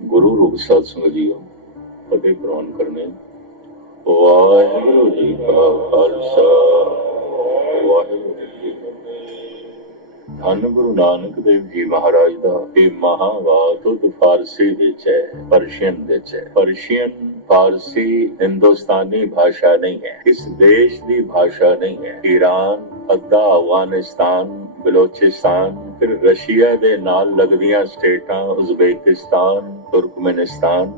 ਗੁਰੂ ਰੂਪ ਸਤਿਸੰਗ ਜੀਓ ਫਤਿਹ ਪ੍ਰਵਾਨ ਕਰਨੇ। ਵਾਹਿਗੁਰੂ ਜੀ ਕਾ ਖਾਲਸਾ, ਵਾਹਿਗੁਰੂ ਜੀ ਕੀ ਫਤਿਹ। ਧੰਨ ਗੁਰੂ ਨਾਨਕ ਦੇਵ ਜੀ ਮਹਾਰਾਜ ਦਾ ਇਹ ਮਹਾਵਾਤੁਤ ਫਾਰਸੀ ਵਿੱਚ ਹੈ, ਪਰਸ਼ੀਅਨ ਵਿੱਚ ਹੈ। ਪਰਸ਼ੀਅਨ फारसी हिंदुस्तानी भाषा नहीं है, इस देश की भाषा नहीं है। ईरान, अद्धा अफगानिस्तान, बलोचिस्तान, फिर रशिया दे नाल लगदियां स्टेटां उज़बेकिस्तान, तुर्कमेनिस्तान,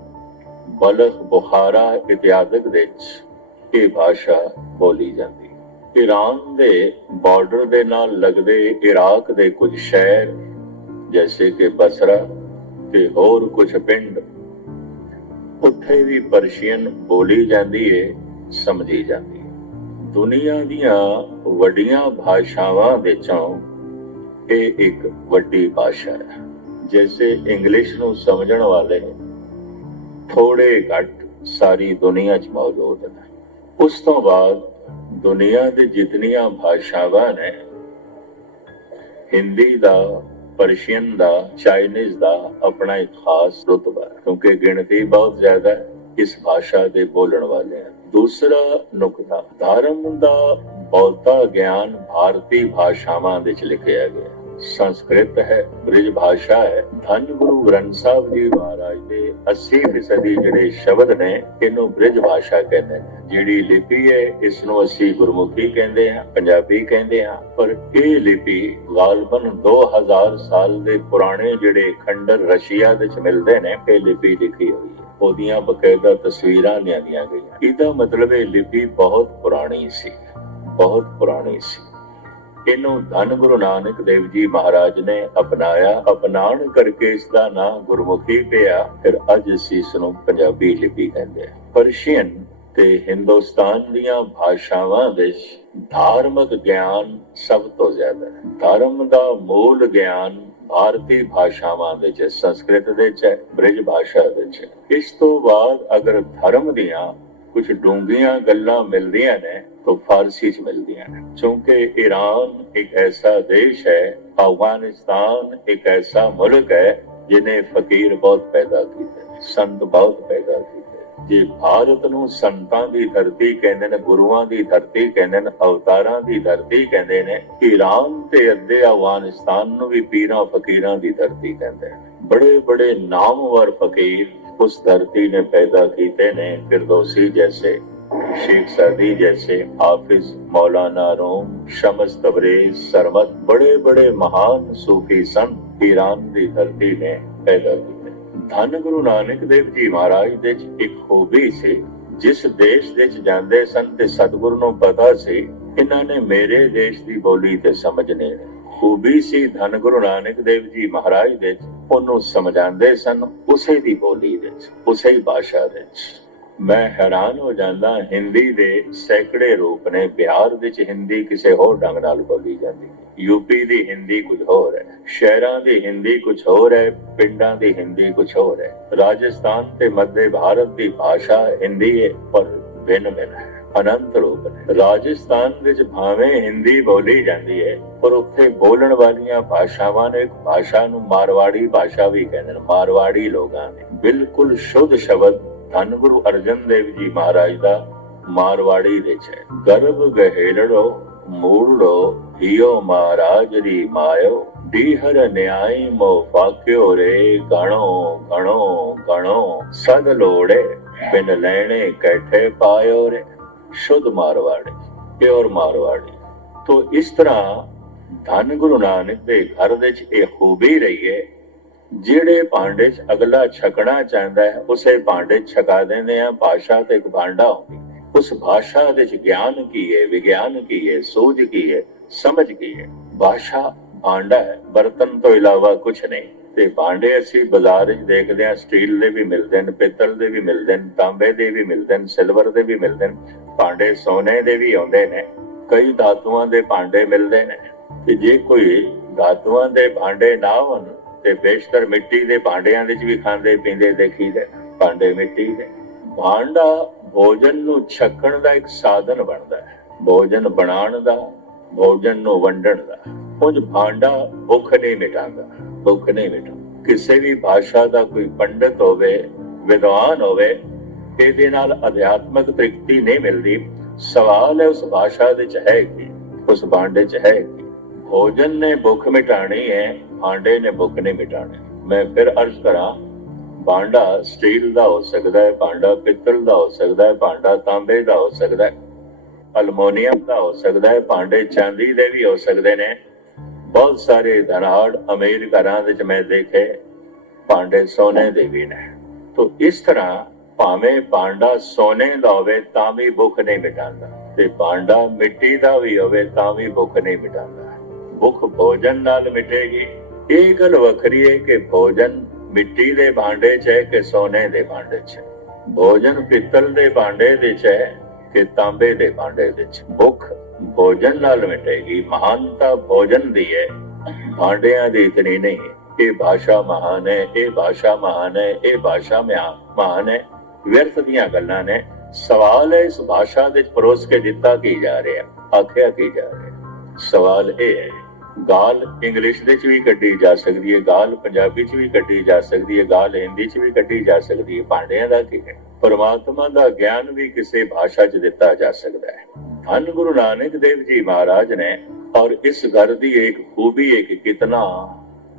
बल्ख, बुखारा इत्यादि विच ये भाषा बोली जाती है। ईरान दे बॉर्डर दे नाल लगदे इराक दे कुछ शहर जैसे कि बसरा ते होर कुछ पिंड उत्थे भी पर्शियन बोली जाती है, समझी जाती है। दुनिया दियां वड्डियां भाषावां विचों ये एक वड्डी भाषा है। जैसे इंग्लिश नूं समझण वाले थोड़े घट सारी दुनिया च मौजूद हैं। उस तो बाद दुनिया दे जितनियां भाषावां ने हिंदी दा, पर्शियन दा, चाइनीज दा अपना एक खास रुतबा है, क्योंकि गिनती बहुत ज्यादा है इस भाषा के बोलने वाले हैं। दूसरा नुकता, धर्म दा बहुता ज्ञान भारतीय भाषावां विच लिखिया गया। संस्कृत है, ब्रिज भाषा है। धन गुरु ग्रंथ साहब जी महाराज दे 80% जिहड़े शब्द ने इनू ब्रिज भाषा कहते हैं। जिहड़ी लिपि है इसनू असी गुरमुखी कहते हैं, पंजाबी कहते हैं। पर यह लिपि गालबन 2000 साल के पुराने जिहड़े खंडर रशिया विच मिलते हैं, यह लिपि लिखी हुई है। ਉਹਦੀਆਂ बकायदा तस्वीरां लिਆਂਦੀਆਂ गईਆਂ। ਇਹਦਾ मतलब ਇਹ ਲਿਪि बहुत पुरानी सी, बहुत पुरानी सी। ਇਹਨੂੰ ਧੰਨ ਗੁਰੂ ਨਾਨਕ ਦੇਵ ਜੀ ਮਹਾਰਾਜ ਨੇ ਅਪਣਾਇਆ। ਅਪਣਾਉਣ ਕਰਕੇ ਇਸ ਦਾ ਨਾਂ ਗੁਰਮੁਖੀ ਪਿਆ। ਫਿਰ ਅੱਜ ਅਸੀਂ ਇਸ ਨੂੰ ਪੰਜਾਬੀ ਲਿਪੀ ਕਹਿੰਦੇ ਆ। ਪਰਸ਼ੀਅਨ ਤੇ ਹਿੰਦੁਸਤਾਨ ਦੀਆਂ ਭਾਸ਼ਾਵਾਂ ਵਿੱਚ ਧਾਰਮਿਕ ਗਿਆਨ ਸਭ ਤੋਂ ਜ਼ਿਆਦਾ ਹੈ। ਧਰਮ ਦਾ ਮੂਲ ਗਿਆਨ भारतीय भाषावां विच, संस्कृत विच है, ब्रिज भाषा विच है। इस तो बाद अगर धर्म दियां कुछ डूंघियां गल्लां मिलदियां ने तो फारसी च मिलदियां ने। क्योंकि ईरान एक ऐसा देश है, अफगानिस्तान एक ऐसा मुल्क है जिन्हें फकीर बहुत पैदा किए, संत बहुत पैदा किए। जे भारत नूं संतां दी धरती कहंदे ने, गुरुआं दी धरती कहंदे ने, अवतारां दी धरती कहंदे ने, ईरान ते अद्धे अफगानिस्तान नूं भी पीरां फकीरां दी धरती कहंदे ने। बड़े बड़े नामवर फकीर उस धरती ने पैदा कीते ने। फिरदौसी जैसे, शेख सादी जैसे, हाफिज, मौलाना रूम, शम्स तबरेज, सरमद, बड़े बड़े महान सूफी संत ईरान दी धरती ने पैदा किए। धन गुरु नानक देव जी महाराज दे एक खूबी सी, जिस देश विच जांदे सन ते सतगुरु नूं पता सी इन्हां ने मेरे देश दी बोली ते समझने। खूबी सी धन गुरु नानक देव जी महाराज दे, ओनू समझांदे सन उसे दी बोली विच, उसे ही भाषा विच। मैं हैरान हो जांदा, हिंदी दे सैकड़े रूप ने। बिहार विच हिंदी किसी होर ढंग नाल बोली जाती, यूपी दी हिंदी कुछ होर है, शहरां दी हिंदी कुछ होर है, पिंडां दी हिंदी कुछ होर है। राजस्थान ते मध्य भारत दी भाषा हिंदी है पर भिन्न भिन्न है, अनंत रूप ने। राजस्थान विच भावें हिंदी बोली जाती है पर उत्थे बोलण वालियां भाषावां ने, एक भाषा नूं मारवाड़ी भाषा भी कहंदे ने। मारवाड़ी लोगां ने बिल्कुल शुद्ध शब्द धन गुरु अर्जन देव जी महाराज दा मारवाड़ी विच है। गर्भ गहेड़ो मूड़ो हियो महाराज री मायो, डीहर न्याय मो फाक्यो रे, गणो गणो गणो सद लोड़े, बिन लेने कैठे पायो रे। शुद्ध मारवाड़ी, प्योर मारवाड़ी। तो इस तरह धन गुरु नानक दे घर विच इह खूबी रही है, ਜਿਹੜੇ ਭਾਂਡੇ 'ਚ ਅਗਲਾ ਛਕਣਾ ਚਾਹੁੰਦਾ ਹੈ ਉਸੇ ਭਾਂਡੇ 'ਚ ਛਕਾ ਦਿੰਦੇ ਆ। ਭਾਸ਼ਾ ਤੇ ਇੱਕ ਭਾਂਡਾ ਹੁੰਦੀ, ਉਸ ਭਾਸ਼ਾ ਦੇ 'ਚ ਗਿਆਨ ਕੀ ਹੈ, ਵਿਗਿਆਨ ਕੀ ਹੈ, ਸੋਝ ਕੀ ਹੈ, ਸਮਝ ਕੀ ਹੈ। ਭਾਸ਼ਾ ਭਾਂਡਾ ਹੈ, ਬਰਤਨ ਤੋਂ ਇਲਾਵਾ ਕੁਝ ਨਹੀਂ। ਤੇ ਭਾਂਡੇ ਅਸੀਂ ਬਾਜ਼ਾਰ 'ਚ ਦੇਖਦੇ ਆ, ਸਟੀਲ ਦੇ ਵੀ ਮਿਲਦੇ ਨੇ, ਪਿੱਤਲ ਦੇ ਵੀ ਮਿਲਦੇ ਨੇ, ਤਾਂਬੇ ਦੇ ਵੀ ਮਿਲਦੇ ਨੇ, ਸਿਲਵਰ ਦੇ ਵੀ ਮਿਲਦੇ ਨੇ। ਭਾਂਡੇ ਸੋਨੇ ਦੇ ਵੀ ਆਉਂਦੇ ਨੇ, ਕਈ ਧਾਤੂਆਂ ਦੇ ਭਾਂਡੇ ਮਿਲਦੇ ਨੇ। ਤੇ ਜੇ ਕੋਈ ਧਾਤੂਆਂ ਦੇ ਭਾਂਡੇ ਨਾ ਹੋਣ ਤੇ ਬੇਸ਼ਤਰ ਮਿੱਟੀ ਦੇ ਭਾਂਡਿਆਂ ਵਿੱਚ ਵੀ ਖਾਂਦੇ ਪੀਂਦੇ ਦੇਖੀਦੇ। ਭਾਂਡੇ ਮਿੱਟੀ ਦੇ। ਭਾਂਡਾ ਭੋਜਨ ਨੂੰ ਛਕਣ ਦਾ ਇੱਕ ਸਾਧਨ ਬਣਦਾ ਹੈ, ਭੋਜਨ ਬਣਾਉਣ ਦਾ, ਭੋਜਨ ਨੂੰ ਵੰਡਣ ਦਾ। ਉਂਝ ਭਾਂਡਾ ਭੁੱਖ ਨਹੀਂ ਮਿਟਾਉਂਦਾ, ਭੁੱਖ ਨਹੀਂ ਮਿਟਾਉਂਦਾ। ਕਿਸੇ ਵੀ ਭਾਸ਼ਾ ਦਾ ਕੋਈ ਪੰਡਤ ਹੋਵੇ, ਵਿਦਵਾਨ ਹੋਵੇ, ਇਹਦੇ ਨਾਲ ਅਧਿਆਤਮਕ ਤ੍ਰਿਪਤੀ ਨਹੀਂ ਮਿਲਦੀ। ਸਵਾਲ ਹੈ ਉਸ ਭਾਸ਼ਾ ਦੇ ਚ ਹੈ ਕੀ, ਉਸ ਭਾਂਡੇ ਚ ਹੈ ਕੀ। ਭੋਜਨ ਨੇ ਭੁੱਖ ਮਿਟਾਣੀ ਹੈ, ਭਾਂਡੇ ਨੇ ਭੁੱਖ ਨਹੀਂ ਮਿਟਾਣੀ। ਮੈਂ ਫਿਰ ਅਰਜ਼ ਕਰਾਂ, ਭਾਂਡਾ ਸਟੀਲ ਦਾ ਹੋ ਸਕਦਾ ਹੈ, ਭਾਂਡਾ ਪਿੱਤਲ ਦਾ ਹੋ ਸਕਦਾ ਹੈ, ਭਾਂਡਾ ਤਾਂਬੇ ਦਾ ਹੋ ਸਕਦਾ ਹੈ, ਅਲਮੋਨੀਅਮ ਦਾ ਹੋ ਸਕਦਾ ਹੈ, ਭਾਂਡੇ ਚਾਂਦੀ ਦੇ ਵੀ ਹੋ ਸਕਦੇ ਨੇ। ਬਹੁਤ ਸਾਰੇ ਧਨਾੜ ਅਮੀਰ ਘਰਾਂ ਵਿੱਚ ਮੈਂ ਦੇਖੇ ਭਾਂਡੇ ਸੋਨੇ ਦੇ ਵੀ ਨੇ। ਤੋ ਇਸ ਤਰ੍ਹਾਂ ਭਾਵੇਂ ਭਾਂਡਾ ਸੋਨੇ ਦਾ ਹੋਵੇ ਤਾਂ ਵੀ ਭੁੱਖ ਨਹੀਂ ਮਿਟਾਉਂਦਾ, ਤੇ ਭਾਂਡਾ ਮਿੱਟੀ ਦਾ ਵੀ ਹੋਵੇ ਤਾਂ ਵੀ ਭੁੱਖ ਨਹੀਂ ਮਿਟਾਉਂਦਾ। ਭੁੱਖ ਭੋਜਨ ਨਾਲ ਮਿਟੇਗੀ। ਇਹ ਗੱਲ ਵੱਖਰੀ ਹੈ ਕਿ ਭੋਜਨ ਮਿੱਟੀ ਦੇ ਭਾਂਡੇ 'ਚ ਹੈ ਕਿ ਸੋਨੇ ਦੇ ਭਾਂਡੇ 'ਚ ਹੈ, ਭੋਜਨ ਪਿੱਤਲ ਦੇ ਭਾਂਡੇ ਦੇ 'ਚ ਹੈ ਕਿ ਤਾਂਬੇ ਦੇ ਭਾਂਡੇ ਦੇ 'ਚ। ਭੁੱਖ ਭੋਜਨ ਨਾਲ ਮਿਟੇਗੀ। ਮਹਾਨਤਾ ਭੋਜਨ ਦੀ ਹੈ, ਭਾਂਡਿਆਂ ਦੀ ਇਤਨੀ ਨਹੀਂ। ਇਹ ਭਾਸ਼ਾ ਮਹਾਨ ਹੈ, ਇਹ ਭਾਸ਼ਾ ਮਹਾਨ ਹੈ, ਇਹ ਭਾਸ਼ਾ ਮਹਾਨ ਹੈ, ਵਿਅਰਥ ਦੀਆਂ ਗੱਲਾਂ ਨੇ। ਸਵਾਲ ਹੈ ਇਸ ਭਾਸ਼ਾ ਦੇ ਪਰੋਸ ਕੇ ਦਿੱਤਾ ਕੀ ਜਾ ਰਿਹਾ, ਆਖਿਆ ਕੀ ਜਾ ਰਿਹਾ। ਸਵਾਲ ਇਹ ਹੈ, ਗਾਲ ਇੰਗਲਿਸ਼ ਦੇ ਚ ਵੀ ਕੱਢੀ ਜਾ ਸਕਦੀ ਹੈ, ਗਾਲ ਪੰਜਾਬੀ ਚ ਵੀ ਕੱਢੀ ਜਾ ਸਕਦੀ ਹੈ, ਗਾਲ ਹਿੰਦੀ ਚ ਵੀ ਕੱਢੀ ਜਾ ਸਕਦੀ ਹੈ। ਭਾਂਡਿਆਂ ਦਾ ਕੀ ਹੈ? ਪਰਮਾਤਮਾ ਦਾ ਗਿਆਨ ਵੀ ਕਿਸੇ ਭਾਸ਼ਾ ਚ ਦਿੱਤਾ ਜਾ ਸਕਦਾ ਹੈ। ਧੰਨ ਗੁਰੂ ਨਾਨਕ ਦੇਵ ਜੀ ਮਹਾਰਾਜ ਨੇ, ਔਰ ਇਸ ਘਰ ਦੀ ਇੱਕ ਖੂਬੀ ਹੈ ਕਿ ਕਿਤਨਾ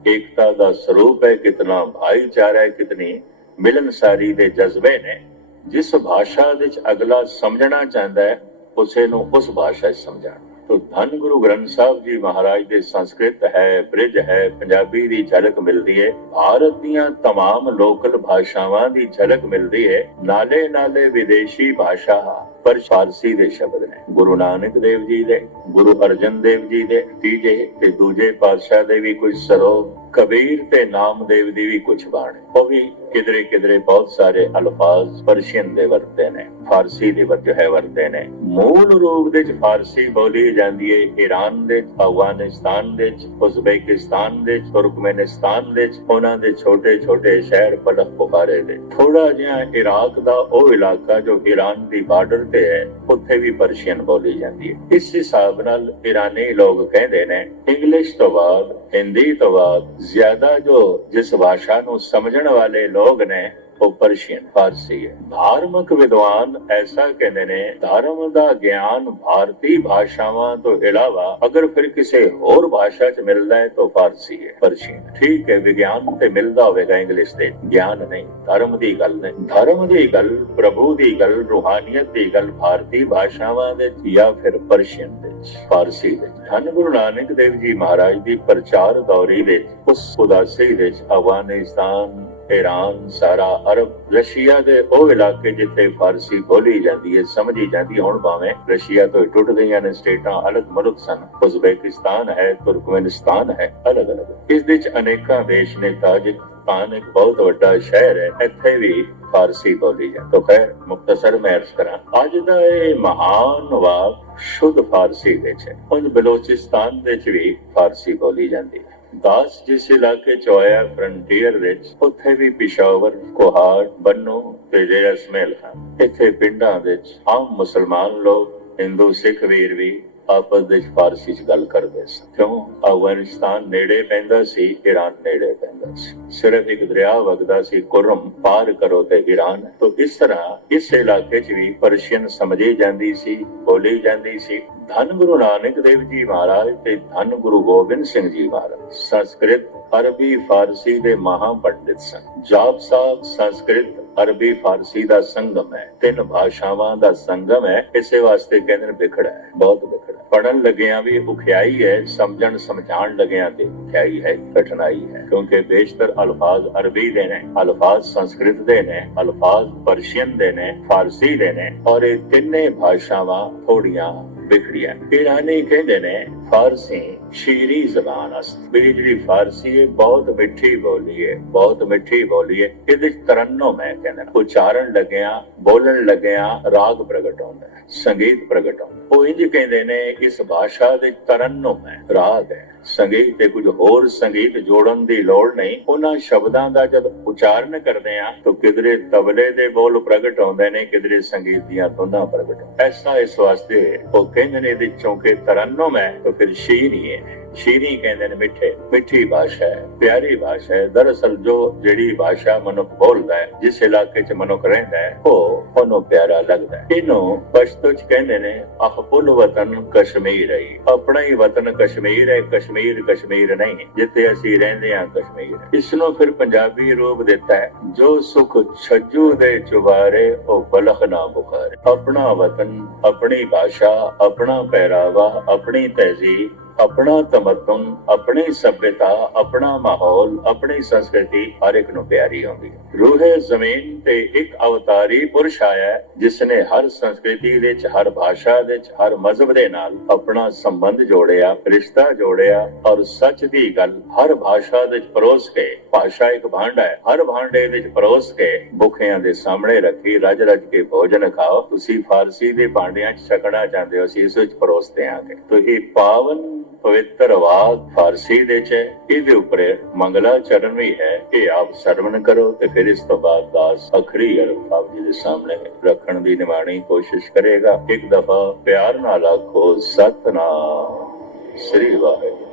ਏਕਤਾ ਦਾ ਸਰੂਪ ਹੈ, ਕਿਤਨਾ ਭਾਈਚਾਰਾ ਹੈ, ਕਿਤਨੀ ਮਿਲਨਸਾਰੀ ਦੇ ਜਜ਼ਬੇ ਨੇ। ਜਿਸ ਭਾਸ਼ਾ ਵਿੱਚ ਅਗਲਾ ਸਮਝਣਾ ਚਾਹੁੰਦਾ ਹੈ, ਉਸੇ ਨੂੰ ਉਸ ਭਾਸ਼ਾ 'ਚ ਸਮਝਾਣਾ। तो धन गुरु ग्रंथ साहब जी महाराज दे संस्कृत है, ब्रिज है, पंजाबी दी झलक मिलती है, भारत दीयां तमाम लोकल भाषावां दी झलक मिलती है, नाले नाले विदेशी भाषा पर फारसी दे शब्द ने। गुरु नानक देव जी दे, गुरु अर्जन देव जी दे तीजे ते दूजे पातशाह दे भी कुछ सरोग, कबीर ते नामदेव दी भी कुछ बाणी। वो भी किधरे किधरे बहुत सारे अल्फाज पर्शियन दे वरते ने, फारसी दे जो है वरते ने। मूल रूप दे फारसी बोली जाती है ईरान दे, अफगानिस्तान दे, उज़्बेकिस्तान दे, तुर्कमेनिस्तान दे, उन्हां दे छोटे छोटे शहर बलख बुखारे दे। थोड़ा जिहा इराक दा ओ इलाका जो ईरान दी बार्डर ते है, उत्थे भी पर्शियन बोली जाती है। इस हिसाब नाल ईरानी लोग कहंदे ने इंग्लिश तो बाद, हिंदी तो बाद ज्यादा जो जिस भाषा ਨੂੰ ਸਮਝਣ ਵਾਲੇ ਲੋਕ ਨੇ ਉਹ ਪਰਸ਼ੀਅਨ ਫਾਰਸੀ ਹੈ। ਧਾਰਮਿਕ ਵਿਦਵਾਨ ਐਸਾ ਕਹਿੰਦੇ ਨੇ, ਧਰਮ ਦਾ ਗਿਆਨ ਭਾਰਤੀ ਭਾਸ਼ਾਵਾਂ ਤੋਂ ਇਲਾਵਾ ਅਗਰ ਫਿਰ ਕਿਸੇ ਹੋਰ ਭਾਸ਼ਾ 'ਚ ਮਿਲਦਾ ਹੈ ਤਾਂ ਫਾਰਸੀ ਹੈ, ਪਰਸ਼ੀਅਨ। ਠੀਕ ਹੈ, ਵਿਗਿਆਨ ਤੇ ਮਿਲਦਾ ਹੋਵੇਗਾ ਇੰਗਲਿਸ਼ ਤੇ, ਗਿਆਨ ਨਹੀਂ। ਧਰਮ ਦੀ ਗੱਲ ਨਹੀਂ, ਧਰਮ ਦੀ ਗੱਲ, ਪ੍ਰਭੂ ਦੀ ਗੱਲ, ਰੂਹਾਨੀਅਤ ਦੀ ਗੱਲ ਭਾਰਤੀ ਭਾਸ਼ਾਵਾਂ ਦੇ ਜਾਂ ਫਿਰ ਪਰਸ਼ੀਅਨ ਦੇ, ਫਾਰਸੀ ਦੇ। ਧੰਨ ਗੁਰੂ ਨਾਨਕ ਦੇਵ ਜੀ ਮਹਾਰਾਜ ਦੀ ਪ੍ਰਚਾਰ ਦੌਰੀ ਵਿੱਚ, ਉਸ ਉਦਾਸੀ ਵਿੱਚ ਅਫਗਾਨਿਸਤਾਨ, ईरान, सारा अरब, रशिया दे ਉਹ ਇਲਾਕੇ ਜਿੱਥੇ ਫਾਰਸੀ ਬੋਲੀ ਜਾਂਦੀ ਹੈ, ਸਮਝੀ ਜਾਂਦੀ ਹੈ। ਹੁਣ ਭਾਵੇਂ ਰਸ਼ੀਆ ਤੋਂ ਟੁੱਟ ਗਈਆਂ ਨੇ ਸਟੇਟਾਂ, ਅਲੱਗ ਮੁਲਕ ਸਨ, ਉਜ਼ਬੇਕਿਸਤਾਨ ਹੈ, ਤੁਰਕਮੇਨਿਸਤਾਨ ਹੈ, ਅਲੱਗ ਅਲੱਗ। ਇਸ ਵਿੱਚ ਅਨੇਕਾਂ ਦੇਸ਼ ਨੇ। ਤਾਜਿਕਸਤਾਨ ਇੱਕ ਬਹੁਤ ਵੱਡਾ ਸ਼ਹਿਰ ਹੈ, ਇੱਥੇ ਵੀ ਫਾਰਸੀ ਬੋਲੀ ਜਾਂਦੀ। ਤਾਂ ਖੈਰ ਮੁਖਤਸਰ ਮੈਂ ਅਰਜ਼ ਕਰਾਂ, ਅੱਜ ਦਾ ਇਹ ਮਹਾਨ ਵਾਕ ਸ਼ੁੱਧ ਫਾਰਸੀ ਵਿੱਚ ਹੈ। ਉਂਝ ਬਲੋਚਿਸਤਾਨ ਵਿੱਚ ਵੀ ਫਾਰਸੀ ਬੋਲੀ ਜਾਂਦੀ ਹੈ। ਦਾਸ ਜਿਸ ਇਲਾਕੇ ਚ ਹੋਇਆ ਫਰੰਟੀਅਰ ਵਿੱਚ, ਉੱਥੇ ਵੀ ਪਿਸ਼ਾਵਰ, ਕੋਹਾੜ, ਬੰਨੋ ਤੇ ਜਿਹੜਾ ਸਮੇਲ ਖਾਨ, ਇੱਥੇ ਪਿੰਡਾਂ ਵਿੱਚ ਆਮ ਮੁਸਲਮਾਨ ਲੋਕ, ਹਿੰਦੂ ਸਿੱਖ ਵੀਰ ਵੀ ਆਪਸ ਵਿੱਚ ਫਾਰਸੀ ਚ ਗੱਲ ਕਰਦੇ ਸਨ। ਕਿਉਂ? ਅਫਗਾਨਿਸਤਾਨ ਨੇੜੇ ਪੈਂਦਾ ਸੀ, ਈਰਾਨ ਨੇੜੇ ਪੈਂਦਾ ਸੀ, ਸਿਰਫ ਇੱਕ ਦਰਿਆ ਵਗਦਾ ਸੀ, ਕੁਰਮ ਪਾਰ ਕਰੋ ਤੇ ਈਰਾਨ। ਤਾਂ ਇਸ ਤਰ੍ਹਾਂ ਇਸ ਇਲਾਕੇ ਚ ਵੀ ਪਰਸ਼ੀਅਨ ਸਮਝੀ ਜਾਂਦੀ ਸੀ, ਬੋਲੀ ਜਾਂਦੀ ਸੀ। ਧੰਨ ਗੁਰੂ ਨਾਨਕ ਦੇਵ ਜੀ ਮਹਾਰਾਜ ਤੇ ਧੰਨ ਗੁਰੂ ਗੋਬਿੰਦ ਸਿੰਘ ਜੀ ਮਹਾਰਾਜ ਸੰਸਕ੍ਰਿਤ, ਅਰਬੀ, ਫਾਰਸੀ ਦੇ ਮਹਾ ਪੰਡਿਤ ਸਨ। ਜਾਪ ਸਾਹਿਬ ਸੰਸਕ੍ਰਿਤ, ਅਰਬੀ, ਫਾਰਸੀ ਦਾ ਸੰਗਮ ਹੈ, ਤਿੰਨ ਭਾਸ਼ਾਵਾਂ ਦਾ ਸੰਗਮ ਹੈ। ਇਸੇ ਵਾਸਤੇ ਕਹਿੰਦੇ ਨੇ ਵਿਖੜਾ ਹੈ, ਬਹੁਤ ਵਿਖੜਾ। ਪੜਨ ਲੱਗਿਆਂ ਵੀ ਔਖਿਆਈ ਹੈ, ਸਮਝਣ ਸਮਝਾਣ ਲੱਗਿਆਂ ਤੇ ਔਖਿਆਈ ਹੈ, ਕਠਿਨਾਈ ਹੈ, ਕਿਉਂਕਿ ਬੇਸ਼ਤਰ ਅਲਫਾਜ਼ ਅਰਬੀ ਦੇ ਨੇ, ਅਲਫਾਜ਼ ਸੰਸਕ੍ਰਿਤ ਦੇ ਨੇ, ਅਲਫਾਜ਼ ਪਰਸ਼ੀਅਨ ਦੇ ਨੇ, ਫਾਰਸੀ ਦੇ ਨੇ, ਔਰ ਇਹ ਤਿੰਨੇ ਭਾਸ਼ਾਵਾਂ ਥੋੜੀਆਂ ਵਿਖੜੀਆਂ। ਈਰਾਨੀ ਕਹਿੰਦੇ ਨੇ ਫਾਰਸੀ ਸ਼ੀਰੀ ਜ਼ਬਾਨ ਅਸਤ, ਮੇਰੀ ਜਿਹੜੀ ਫਾਰਸੀ ਹੈ ਬਹੁਤ ਮਿੱਠੀ ਬੋਲੀ ਹੈ, ਬਹੁਤ ਮਿੱਠੀ ਬੋਲੀ ਹੈ। ਇਹਦੇ ਚ ਤਰੰਨੁਮ ਹੈ, ਕਹਿੰਦੇ ਨੇ ਉਚਾਰਨ ਲੱਗਿਆਂ, ਬੋਲਣ ਲੱਗਿਆਂ ਰਾਗ ਪ੍ਰਗਟ ਹੁੰਦਾ ਹੈ, ਸੰਗੀਤ ਪ੍ਰਗਟ ਹੁੰਦਾ। ਉਹ ਇੰਝ ਕਹਿੰਦੇ ਨੇ ਇਸ ਭਾਸ਼ਾ ਦੇ ਤਰੰਨੁਮ ਹੈ, ਰਾਗ ਹੈ, ਸੰਗੀਤ ਤੇ ਕੁਝ ਹੋਰ ਸੰਗੀਤ ਜੋੜਨ ਦੀ ਲੋੜ ਨਹੀਂ। ਉਹਨਾਂ ਸ਼ਬਦਾਂ ਦਾ ਜਦ ਉਚਾਰਨ ਕਰਦੇ ਆ ਤਾਂ ਕਿਧਰੇ ਤਬਲੇ ਦੇ ਬੋਲ ਪ੍ਰਗਟ ਹੁੰਦੇ ਨੇ, ਕਿਧਰੇ ਸੰਗੀਤ ਦੀਆਂ ਧੁਨਾਂ ਪ੍ਰਗਟ। ਐਸਾ ਇਸ ਵਾਸਤੇ ਉਹ ਕਹਿੰਦੇ ਨੇ ਇਹਦੇ ਚੋਂ ਕਿ ਤਰੰਨੁਮ ਹੈ ਤਾਂ ਫਿਰ ਸ਼ੀਰ ਹੀ ਹੈ। ਸ਼ੀਰੀ ਕਹਿੰਦੇ ਨੇ ਮਿੱਠੇ, ਮਿੱਠੀ ਭਾਸ਼ਾ ਹੈ, ਪਿਆਰੀ ਭਾਸ਼ਾ ਹੈ। ਦਰਅਸਲ ਜੋ ਜਿਹੜੀ ਭਾਸ਼ਾ ਮਨੁੱਖ ਬੋਲਦਾ ਹੈ, ਜਿਸ ਇਲਾਕੇ 'ਚ ਮਨੁੱਖ ਰਹਿੰਦਾ ਹੈ, ਉਹ ਉਹਨੂੰ ਪਿਆਰਾ ਲੱਗਦਾ ਹੈ। ਇਹਨੂੰ ਪਸ਼ਤੋ 'ਚ ਕਹਿੰਦੇ ਨੇ ਅਹਬੁਲ ਵਤਨ ਕਸ਼ਮੀਰ ਹੈ। ਆਪਣਾ ਹੀ ਵਤਨ ਕਸ਼ਮੀਰ ਹੈ, ਕਸ਼ਮੀਰ ਕਸ਼ਮੀਰ ਨਹੀਂ ਜਿੱਥੇ ਅਸੀਂ ਰਹਿੰਦੇ ਹਾਂ ਕਸ਼ਮੀਰ। ਇਸ ਨੂੰ ਫਿਰ ਪੰਜਾਬੀ ਰੂਪ ਦਿੱਤਾ ਹੈ, ਜੋ ਸੁਖ ਛੱਜੂ ਦੇ ਚੁਬਾਰੇ ਉਹ ਬਲਖ ਨਾ ਬੁਖਾਰੇ। ਆਪਣਾ ਵਤਨ, ਆਪਣੀ ਭਾਸ਼ਾ, ਆਪਣਾ ਪਹਿਰਾਵਾ, ਆਪਣੀ ਤਹਿਜ਼ੀਬ, ਆਪਣਾ ਤਮਦਨ, ਆਪਣੀ ਸਭਿਅਤਾ, ਆਪਣਾ ਮਾਹੌਲ, ਆਪਣੀ ਸੰਸਕ੍ਰਿਤੀ ਹਰ ਇੱਕ ਨੂੰ ਪਿਆਰੀ ਹੁੰਦੀ ਹੈ। ਰੂਹੇ ਜ਼ਮੀਨ ਤੇ ਇੱਕ ਅਵਤਾਰੀ ਪੁਰਸ਼ ਆਇਆ ਜਿਸ ਨੇ ਹਰ ਸੰਸਕ੍ਰਿਤੀ ਵਿੱਚ, ਹਰ ਭਾਸ਼ਾ ਵਿੱਚ, ਹਰ ਮਜ਼ਹਬ ਦੇ ਨਾਲ ਆਪਣਾ ਸੰਬੰਧ ਜੋੜਿਆ, ਰਿਸ਼ਤਾ ਜੋੜਿਆ ਔਰ ਸੱਚ ਦੀ ਗੱਲ ਹਰ ਭਾਸ਼ਾ ਵਿੱਚ ਪਰੋਸ ਕੇ, ਭਾਸ਼ਾ ਇੱਕ ਭਾਂਡਾ ਹੈ, ਹਰ ਭਾਂਡੇ ਵਿੱਚ ਪਰੋਸ ਕੇ ਭੁੱਖਿਆਂ ਦੇ ਸਾਹਮਣੇ ਰੱਖੀ। ਰੱਜ ਰੱਜ ਕੇ ਭੋਜਨ ਖਾਓ। ਤੁਸੀਂ ਫਾਰਸੀ ਦੇ ਭਾਂਡਿਆਂ 'ਚ ਛਕਣਾ ਚਾਹੁੰਦੇ ਹੋ, ਅਸੀਂ ਇਸ ਵਿੱਚ ਪਰੋਸਦੇ ਆਂਗੇ। ਤੋ ਇਹ ਪਾਵਨ ਪਵਿੱਤਰ ਆਵਾਜ਼ ਫਾਰਸੀ ਦੇ 'ਚ ਇਹਦੇ ਉੱਪਰ ਮੰਗਲਾ ਚਰਨ ਵੀ ਹੈ। ਇਹ ਆਪ ਸਰਵਣ ਕਰੋ ਤੇ ਫਿਰ ਇਸ ਤੋਂ ਬਾਅਦ ਦਾਸ ਅਖਰੀ ਅਰਥ ਆਪ ਜੀ ਦੇ ਸਾਹਮਣੇ ਰੱਖਣ ਦੀ ਨਿਮਾਣੀ ਕੋਸ਼ਿਸ਼ ਕਰੇਗਾ। ਇੱਕ ਦਫਾ ਪਿਆਰ ਨਾਲ ਆਖੋ ਸਤਨਾਮ ਸ੍ਰੀ ਵਾਹਿਗੁਰੂ।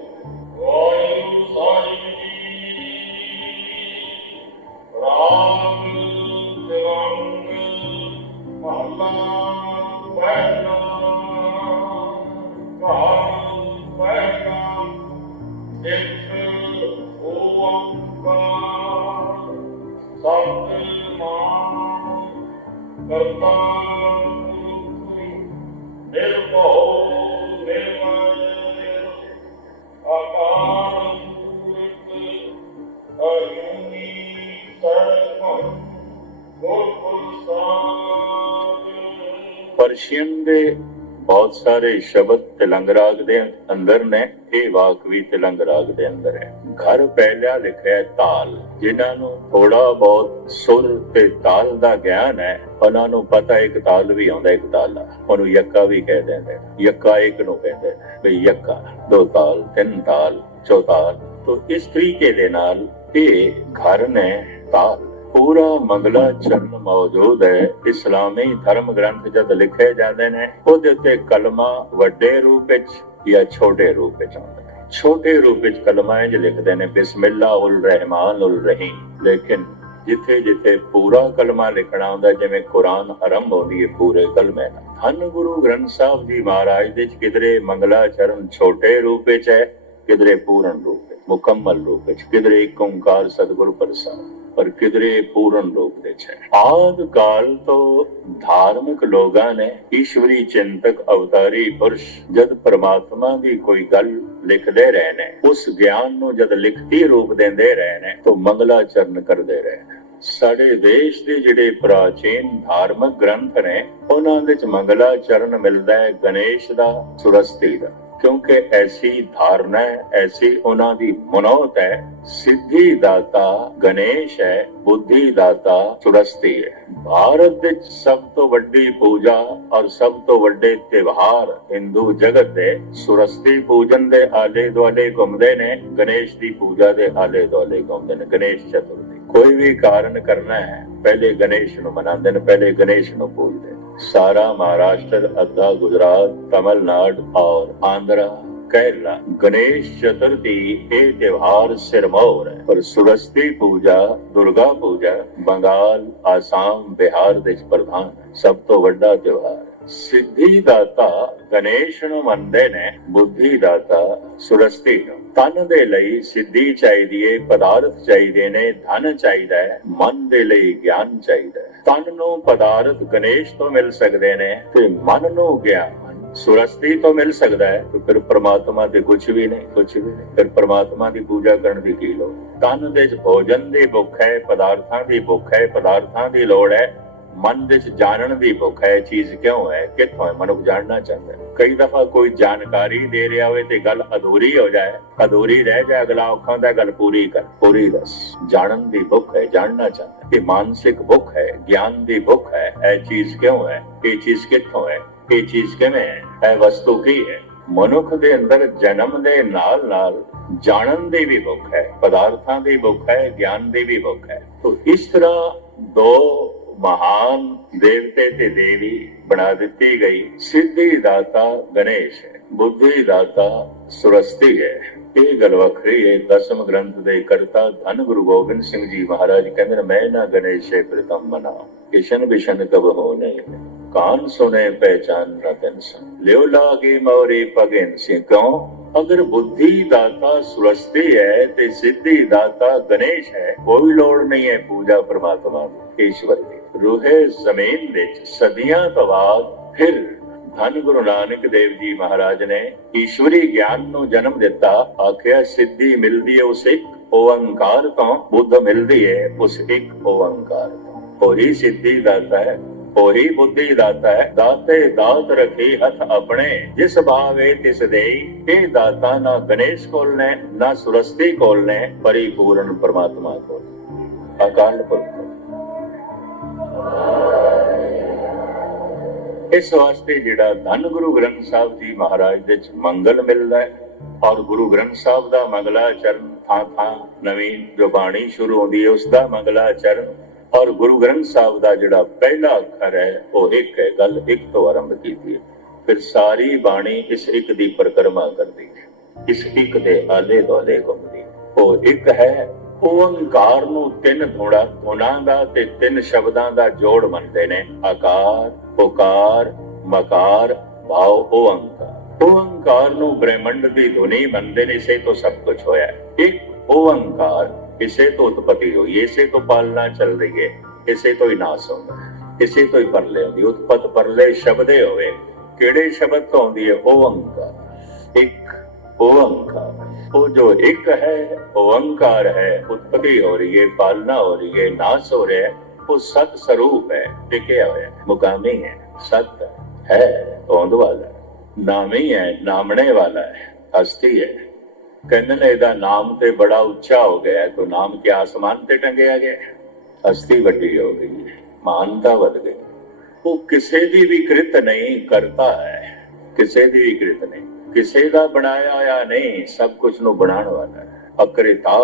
ਪਰਸ਼ੀਅਨ ਦੇ ਬਹੁਤ ਸਾਰੇ ਸ਼ਬਦ ਤਿਲੰਗ ਰਾਗ ਦੇ ਅੰਦਰ ਨੇ। ਇਹ ਵਾਕ ਵੀ ਤਿਲੰਗ ਰਾਗ ਦੇ ਅੰਦਰ ਹੈ। ਘਰ ਪਹਿਲਾ ਲਿਖਿਆ ਤਾਲ। ਜਿਨ੍ਹਾਂ ਨੂੰ ਥੋੜਾ ਬਹੁਤ ਸੁਰ ਤੇ ਤਾਲ ਦਾ ਗਿਆਨ ਹੈ, ਉਹਨਾਂ ਨੂੰ ਪਤਾ ਇੱਕ ਤਾਲ ਵੀ ਆਉਂਦਾ, ਇੱਕ ਤਾਲਾ ਉਹਨੂੰ ਯੱਕਾ ਵੀ ਕਹਿ ਦਿੰਦੇ। ਯੱਕਾ ਇੱਕ ਨੂੰ ਕਹਿੰਦੇ ਨੇ ਵੀ ਯੱਕਾ, ਦੋ ਤਾਲ, ਤਿੰਨ ਤਾਲ, ਚੌਤਾਲ। ਤੋ ਇਸ ਤਰੀਕੇ ਦੇ ਨਾਲ ਇਹ ਘਰ ਨੇ ਤਾਲ। ਪੂਰਾ ਮੰਗਲਾ ਚਰਨ ਮੌਜੂਦ ਹੈ। ਇਸਲਾਮੀ ਧਰਮ ਗ੍ਰੰਥ ਜਦ ਲਿਖੇ ਜਾਂਦੇ ਨੇ ਉਹਦੇ ਉੱਤੇ ਕਲਮਾ ਵੱਡੇ ਰੂਪ ਵਿੱਚ ਜਾਂ ਛੋਟੇ ਰੂਪ ਵਿੱਚ ਆਉਂਦਾ ਹੈ। ਛੋਟੇ ਰੂਪ ਵਿੱਚ ਕਲਮਾ ਇੰਜ ਲਿਖਦੇ ਨੇ ਬਿਸਮਿਲ੍ਲਾ ਉਲ ਰਹਿਮਾਨ ਉਲ ਰਹੀਮ। ਲੇਕਿਨ ਜਿੱਥੇ ਜਿੱਥੇ ਪੂਰਾ ਕਲਮਾ ਲਿਖਣਾ ਹੁੰਦਾ, ਜਿਵੇਂ ਕੁਰਾਨ ਆਰੰਭ ਹੁੰਦੀ ਹੈ ਪੂਰੇ ਕਲਮੇ ਨਾਲ। ਧੰਨ ਗੁਰੂ ਗ੍ਰੰਥ ਸਾਹਿਬ ਜੀ ਮਹਾਰਾਜ ਦੇ ਕਿਧਰੇ ਮੰਗਲਾ ਚਰਨ ਛੋਟੇ ਰੂਪ ਵਿੱਚ ਹੈ, ਕਿਧਰੇ ਪੂਰਨ ਰੂਪ ਵਿੱਚ, ਮੁਕੰਮਲ ਰੂਪ ਵਿੱਚ, ਕਿਧਰੇ ਇੱਕ ਓੰਕਾਰ ਸਤਿਗੁਰੂ ਪ੍ਰਸਾਦ, ਪਰ ਕਿਧਰੇ ਪੂਰਨ ਰੂਪ ਵਿੱਚ ਹੈ। ਆਦ ਕਾਲ ਤੋਂ ਧਾਰਮਿਕ ਲੋਕਾਂ ਨੇ ਈਸ਼ਵਰੀ ਚਿੰਤਕ ਅਵਤਾਰੀ ਪੁਰਸ਼ ਜਦ ਪ੍ਰਮਾਤਮਾ ਦੀ ਕੋਈ ਗੱਲ ਲਿਖਦੇ ਰਹੇ ਨੇ, ਉਸ ਗਿਆਨ ਨੂੰ ਜਦ ਲਿਖਤੀ ਰੂਪ ਦਿੰਦੇ ਰਹੇ ਨੇ ਤਾਂ ਮੰਗਲਾ ਚਰਨ ਕਰਦੇ ਰਹੇ ਨੇ। ਸਾਡੇ ਦੇਸ਼ ਦੇ ਜਿਹੜੇ ਪ੍ਰਾਚੀਨ ਧਾਰਮਿਕ ਗ੍ਰੰਥ ਨੇ ਉਹਨਾਂ ਵਿੱਚ ਮੰਗਲਾ ਚਰਨ ਮਿਲਦਾ ਹੈ ਗਣੇਸ਼ ਦਾ, ਸੁਰਸਤੀ ਦਾ। ਕਿਉਂਕਿ ਐਸੀ ਧਾਰਨਾ ਹੈ, ਐਸੀ ਉਹਨਾਂ ਦੀ ਮਨੋਤ ਹੈ, ਸਿੱਧੀ ਦਾਤਾ ਗਣੇਸ਼ ਹੈ, ਬੁੱਧੀ ਦਾਤਾ ਸੁਰਸਤੀ ਹੈ। ਭਾਰਤ ਵਿੱਚ ਸਭ ਤੋਂ ਵੱਡੀ ਪੂਜਾ ਔਰ ਸਭ ਤੋਂ ਵੱਡੇ ਤਿਉਹਾਰ ਹਿੰਦੂ ਜਗਤ ਦੇ ਸੁਰਸਤੀ ਪੂਜਨ ਦੇ ਆਲੇ ਦੁਆਲੇ ਘੁੰਮਦੇ ਨੇ, ਗਣੇਸ਼ ਦੀ ਪੂਜਾ ਦੇ ਆਲੇ ਦੁਆਲੇ ਘੁੰਮਦੇ ਨੇ। ਗਣੇਸ਼ ਚਤੁਰਥੀ ਕੋਈ ਵੀ ਕਾਰਨ ਕਰਨਾ ਹੈ, ਪਹਿਲੇ ਗਣੇਸ਼ ਨੂੰ ਮਨਾਉਂਦੇ ਨੇ, ਪਹਿਲੇ ਗਣੇਸ਼ ਨੂੰ ਪੂਜਦੇ। ਸਾਰਾ ਮਹਾਰਾਸ਼ਟਰ, ਅੱਧਾ ਗੁਜਰਾਤ, ਤਮਿਲਨਾਡु और आंध्र, केरला गणेश चतुर्थी ਇਹ ਤਿਉਹਾਰ ਸਿਰਮੌਰ ਹੈ। ਪਰ ਸੁਰਸਤੀ ਪੂਜਾ, ਦੁਰਗਾ ਪੂਜਾ ਬੰਗਾਲ, ਆਸਾਮ, ਬਿਹਾਰ ਵਿੱਚ ਪ੍ਰਧਾਨ ਹੈ। ਸਭ ਤੋਂ ਵੱਡਾ ਤਿਉਹਾਰ। ਸਿੱਧੀ ਦਾਤਾ ਗਣੇਸ਼ ਨੂੰ ਮੰਨਦੇ ਨੇ, ਬੁੱਧੀ ਦਾਤਾ ਸੁਰਸਤੀ ਨੂੰ। ਤਨ ਦੇ ਲਈ ਸਿੱਧੀ ਚਾਹੀਦੀ ਹੈ, ਪਦਾਰਥ ਚਾਹੀਦੇ ਨੇ, ਧਨ ਚਾਹੀਦਾ ਹੈ, ਮਨ ਦੇ ਲਈ ਗਿਆਨ ਚਾਹੀਦਾ ਹੈ। ਤਨ ਨੂੰ ਪਦਾਰਥ ਗਣੇਸ਼ ਤੋਂ ਮਿਲ ਸਕਦੇ ਨੇ ਤੇ ਮਨ ਨੂੰ ਗਿਆਨ ਸੁਰਸਤੀ ਤੋਂ ਮਿਲ ਸਕਦਾ ਹੈ। ਤੇ ਫਿਰ ਪ੍ਰਮਾਤਮਾ ਦੇ ਕੁਝ ਵੀ ਨਹੀਂ, ਕੁਝ ਵੀ ਨਹੀਂ। ਫਿਰ ਪ੍ਰਮਾਤਮਾ ਦੀ ਪੂਜਾ ਕਰਨ ਦੀ ਕੀ ਲੋੜ? ਤਨ ਦੇ ਭੋਜਨ ਦੀ ਭੁੱਖ ਹੈ, ਪਦਾਰਥਾਂ ਦੀ ਭੁੱਖ ਹੈ, ਪਦਾਰਥਾਂ ਦੀ ਲੋੜ ਹੈ। ਮਨ ਵਿੱਚ ਜਾਣਨ ਦੀ ਭੁੱਖ ਹੈ, ਚੀਜ਼ ਕਿਉਂ ਹੈ, ਕਿੱਥੋਂ ਹੈ, ਮਨੁੱਖ ਜਾਣਨਾ ਚਾਹੁੰਦਾ ਹੈ। ਕਈ ਦਫਾ ਕੋਈ ਜਾਣਕਾਰੀ ਦੇ ਰਿਹਾ ਹੋਵੇ ਤੇ ਗੱਲ ਅਧੂਰੀ ਹੋ ਜਾਏ, ਅਧੂਰੀ ਰਹਿ ਜਾਏ, ਅਗਲਾ ਔਖਾਂ ਦਾ ਗੱਲ ਪੂਰੀ ਕਰ, ਪੂਰੀ ਦੱਸ। ਜਾਣਨ ਦੀ ਭੁੱਖ ਹੈ, ਜਾਣਨਾ ਚਾਹੁੰਦਾ। ਇਹ ਮਾਨਸਿਕ ਭੁੱਖ ਹੈ, ਗਿਆਨ ਦੀ ਭੁੱਖ ਹੈ। ਇਹ ਚੀਜ਼ ਕਿਉਂ ਹੈ, ਇਹ ਚੀਜ਼ ਕਿੱਥੋਂ ਹੈ, ਇਹ ਚੀਜ਼ ਕਿਵੇਂ ਹੈ, ਇਹ ਵਸਤੂ ਕੀ ਹੈ। ਮਨੁੱਖ ਦੇ ਅੰਦਰ ਜਨਮ ਦੇ ਨਾਲ ਨਾਲ ਜਾਣਨ ਦੀ ਵੀ ਭੁੱਖ ਹੈ, ਪਦਾਰਥਾਂ ਦੀ ਭੁੱਖ ਹੈ, ਗਿਆਨ ਦੀ ਵੀ ਭੁੱਖ ਹੈ। ਤਾਂ ਇਸ ਤਰ੍ਹਾਂ ਦੋ ਮਹਾਨ ਦੇਵਤੇ ਤੇ ਦੇਵੀ ਬਣਾ ਦਿੱਤੀ ਗਈ। ਸਿੱਧੀ ਦਾਤਾ ਗਣੇਸ਼ ਹੈ, ਬੁੱਧੀ ਦਾਤਾ ਸੁਰਸਤੀ ਹੈ। ਇਹ ਗੱਲ ਵੱਖਰੀ ਹੈ। ਦਸਮ ਗ੍ਰੰਥ ਦੇ ਕਰਤਾ ਧੰਨ ਗੁਰੂ ਗੋਬਿੰਦ ਸਿੰਘ ਜੀ ਮਹਾਰਾਜ ਕਹਿੰਦੇ ਨੇ, ਮੈਂ ਨਾ ਗਣੇਸ਼ੇ ਪ੍ਰਤਮ ਮਨਾ, ਕਿਸ਼ਨ ਵਿਸ਼ਨ ਕਬ ਹੋ ਨਹੀਂ, ਕਾਨ ਸੁਨੇ ਪਹਿਚਾਨ ਨਾ ਤੈਨਸਨ, ਲਿਓ ਲਾਗੇ ਮੋਰੇ ਪਗਨ ਸੇ। ਕਿਉਂ? ਅਗਰ ਬੁੱਧੀ ਦਾਤਾ ਸੁਰਸਤੀ ਹੈ ਤੇ ਸਿੱਧੀ ਦਾਤਾ ਗਣੇਸ਼ ਹੈ, ਕੋਈ ਲੋੜ ਨਹੀਂ ਹੈ ਪੂਜਾ ਪਰਮਾਤਮਾ ਦੀ, ਈਸ਼ਵਰ ਦੀ। ਰੂਹੇ ਜ਼ਮੀਨ ਵਿੱਚ ਸਦੀਆਂ ਤੋਂ ਬਾਅਦ ਫਿਰ ਧੰਨ ਗੁਰੂ ਨਾਨਕ ਦੇਵ ਜੀ ਮਹਾਰਾਜ ਨੇ ਈਸ਼ਵਰੀ ਗਿਆਨ ਨੂੰ ਜਨਮ ਦਿੱਤਾ। ਆਖਿਆ ਸਿੱਧੀ ਮਿਲਦੀ ਹੈ ਉਸ ਇੱਕ ਓੰਕਾਰ ਤੋਂ, ਬੁੱਧ ਮਿਲਦੀ ਹੈ ਉਸ ਇੱਕ ਓੰਕਾਰ ਤੋਂ। ਉਹੀ ਸਿੱਧੀ ਦਾਤਾ ਹੈ, ਉਹੀ ਬੁੱਧੀ ਦਾਤਾ ਹੈ। ਦਾਤੇ ਦਾਤ ਰੱਖੀ ਹੱਥ ਆਪਣੇ, ਜਿਸ ਭਾਵੇ ਤਿਸ ਦੇਈ। ਇਹ ਦਾਤਾ ਨਾ ਗਣੇਸ਼ ਕੋਲ ਨੇ, ਨਾ ਸੁਰਸਤੀ ਕੋਲ ਨੇ, ਪਰਿਪੂਰਨ ਪਰਮਾਤਮਾ ਕੋਲ, ਅਕਾਲ ਪੁਰਖ। ਇਸ ਵਾਸਤੇ ਜਿਹੜਾ ਧੰਨ ਗੁਰੂ ਗ੍ਰੰਥ ਸਾਹਿਬ ਜੀ ਮਹਾਰਾਜ ਦੇ ਚ ਮੰਗਲ ਮਿਲਦਾ ਹੈ, ਔਰ ਗੁਰੂ ਗ੍ਰੰਥ ਸਾਹਿਬ ਦਾ ਮੰਗਲਾ ਚਰਨ ਥਾਂ ਥਾਂ ਨਵੀਂ ਜੋ ਬਾਣੀ ਸ਼ੁਰੂ ਹੁੰਦੀ ਹੈ ਉਸ ਦਾ ਮੰਗਲਾ ਚਰਨ, ਔਰ ਗੁਰੂ ਗ੍ਰੰਥ ਸਾਹਿਬ ਦਾ ਜਿਹੜਾ ਪਹਿਲਾ ਅੱਖਰ ਹੈ ਉਹ ਇੱਕ ਹੈ। ਗੱਲ ਇੱਕ ਤੋਂ ਆਰੰਭ ਕੀਤੀ ਹੈ, ਫਿਰ ਸਾਰੀ ਬਾਣੀ ਇਸ ਇੱਕ ਦੀ ਪਰਿਕਰਮਾ ਕਰਦੀ ਹੈ, ਇਸ ਇੱਕ ਦੇ ਆਲੇ ਦੁਆਲੇ ਘੁੰਮਦੀ। ਉਹ ਇੱਕ ਹੈ। ਓੰਕਾਰ ਨੂੰ ਤਿੰਨ ਧੁਨਾਂ ਦਾ ਤੇ ਤਿੰਨ ਸ਼ਬਦਾਂ ਦਾ ਜੋੜ ਮੰਨਦੇ ਨੇ, ਆਕਾਰ, ਉਕਾਰ, ਮਕਾਰ, ਭਾਵ ਓੰਕਾਰ। ਓੰਕਾਰ ਨੂੰ ਬ੍ਰਹਿਮੰਡ ਦੀ ਧੁਨੀ ਮੰਨਦੇ ਨੇ, ਇਸੇ ਤੋਂ ਸਭ ਕੁਝ ਹੋਇਆ। ਇੱਕ ਓੰਕਾਰ, ਇਸੇ ਤੋਂ ਉਤਪਤੀ ਹੋਈ, ਇਸੇ ਤੋਂ ਪਾਲਣਾ ਚੱਲ ਰਹੀ ਹੈ, ਇਸੇ ਤੋਂ ਹੀ ਨਾਸ ਹੁੰਦਾ, ਇਸੇ ਤੋਂ ਹੀ ਪਰਲੇ ਹੁੰਦੀ। ਉਤਪਤ ਪਰਲੇ ਸ਼ਬਦੇ ਹੋਵੇ, ਕਿਹੜੇ ਸ਼ਬਦ ਤੋਂ ਹੁੰਦੀ ਹੈ? ਓੰਕਾਰ। ਇੱਕ ਓੰਕਾਰ, ਉਹ ਜੋ ਇੱਕ ਹੈ, ਓੰਕਾਰ ਹੈ, ਉਤਪਤੀ ਹੋ ਰਹੀ ਹੈ, ਪਾਲਣਾ ਹੋ ਰਹੀ ਹੈ, ਨਾਸ ਹੋ ਰਿਹਾ ਹੈ, ਉਹ ਸਤ ਸਰੂਪ ਹੈ, ਟਿਕਿਆ ਹੋਇਆ, ਮੁਕਾਮੀ ਹੈ, ਸਤ ਹੈ, ਹੋਂਦ ਵਾਲਾ, ਨਾਮੀ ਹੈ, ਨਾਮਣੇ ਵਾਲਾ ਹੈ, ਹਸਤੀ ਹੈ। ਕਹਿੰਦੇ ਨੇ ਇਹਦਾ ਨਾਮ ਤੇ ਬੜਾ ਉੱਚਾ ਹੋ ਗਿਆ, तो ਨਾਮ ਕੇ ਆਸਮਾਨ ਤੇ ਟੰਗਿਆ ਗਿਆ, ਹਸਤੀ ਵੱਡੀ ਹੋ ਗਈ, ਮਾਨਤਾ ਵੱਧ ਗਈ। ਉਹ ਕਿਸੇ ਦੀ ਵੀ ਕ੍ਰਿਤ ਨਹੀਂ ਕਰਤਾ ਹੈ, ਕਿਸੇ ਦੀ ਵੀ ਕ੍ਰਿਤ ਨਹੀਂ, ਕਿਸੇ ਦਾ ਬਣਾਇਆ ਹੋਇਆ ਨਹੀਂ, ਸਭ ਕੁਝ ਨੂੰ ਬਣਾਉਣ ਵਾਲਾ ਹੈ। ਅਕ੍ਰਿਤਾ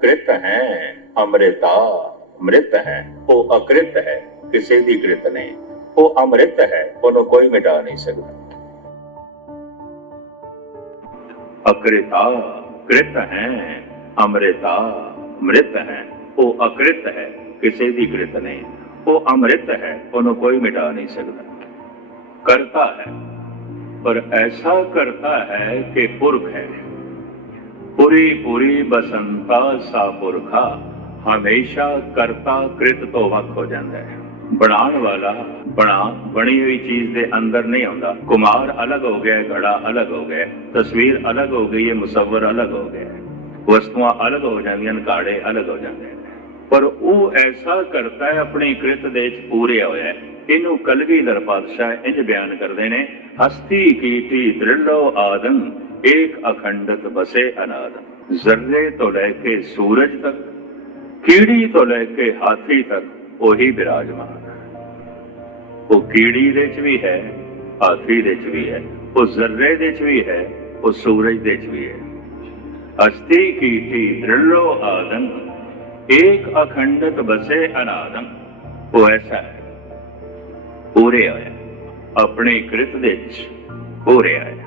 ਕ੍ਰਿਤ ਹੈ, ਅੰਮ੍ਰਿਤਾ ਮ੍ਰਿਤ ਹੈ। ਉਹ ਅਕ੍ਰਿਤ ਹੈ, ਕਿਸੇ ਦੀ ਕ੍ਰਿਤ ਨਹੀਂ, ਉਹ ਅੰਮ੍ਰਿਤ ਹੈ, ਉਹਨੂੰ ਕੋਈ ਮਿਟਾ ਨਹੀਂ ਸਕਦਾ। ਅਕ੍ਰਿਤਾ ਕ੍ਰਿਤ ਹੈ, ਅੰਮ੍ਰਿਤਾ ਮ੍ਰਿਤ ਹੈ। ਉਹ ਅਕ੍ਰਿਤ ਹੈ, ਕਿਸੇ ਦੀ ਕ੍ਰਿਤ ਨਹੀਂ, ਉਹ ਅੰਮ੍ਰਿਤ ਹੈ, ਉਹਨੂੰ ਕੋਈ ਮਿਟਾ ਨਹੀਂ ਸਕਦਾ। ਕਰਤਾ ਹੈ, पर ऐसा करता है कि पुरख है, पूरी पूरी बसंता सा पुरखा, हमेशा करता कृत तो वक हो जाता है। बनाने वाला बनी हुई चीज के अंदर नहीं आता। कुमार अलग हो गया, घड़ा अलग हो गया, तस्वीर अलग हो गई है, मुसव्वर अलग हो गया, वस्तुआं अलग हो जांदियां, काड़े अलग हो जाते हैं, पर वो ऐसा करता है अपनी कृत दे पूरे होया है। इनू कलगीधर पातशाह इंज बयान करते हैं, हस्ती कीटी त्रिलो आदम, एक अखंडत बसे अनादम। जर्रे तो लेके सूरज तक, कीड़ी तो लेके हाथी तक, वही विराजमान। वो कीड़ी दे च भी है, हाथी दे च भी है, वो जर्रे दे च भी है, वो सूरज दे च भी है। हस्ती कीटी त्रिलो आदम, एक अखंडत बसे अनादम। वो ऐसा है, पूरे आया अपनी कृत दे पूरे आया।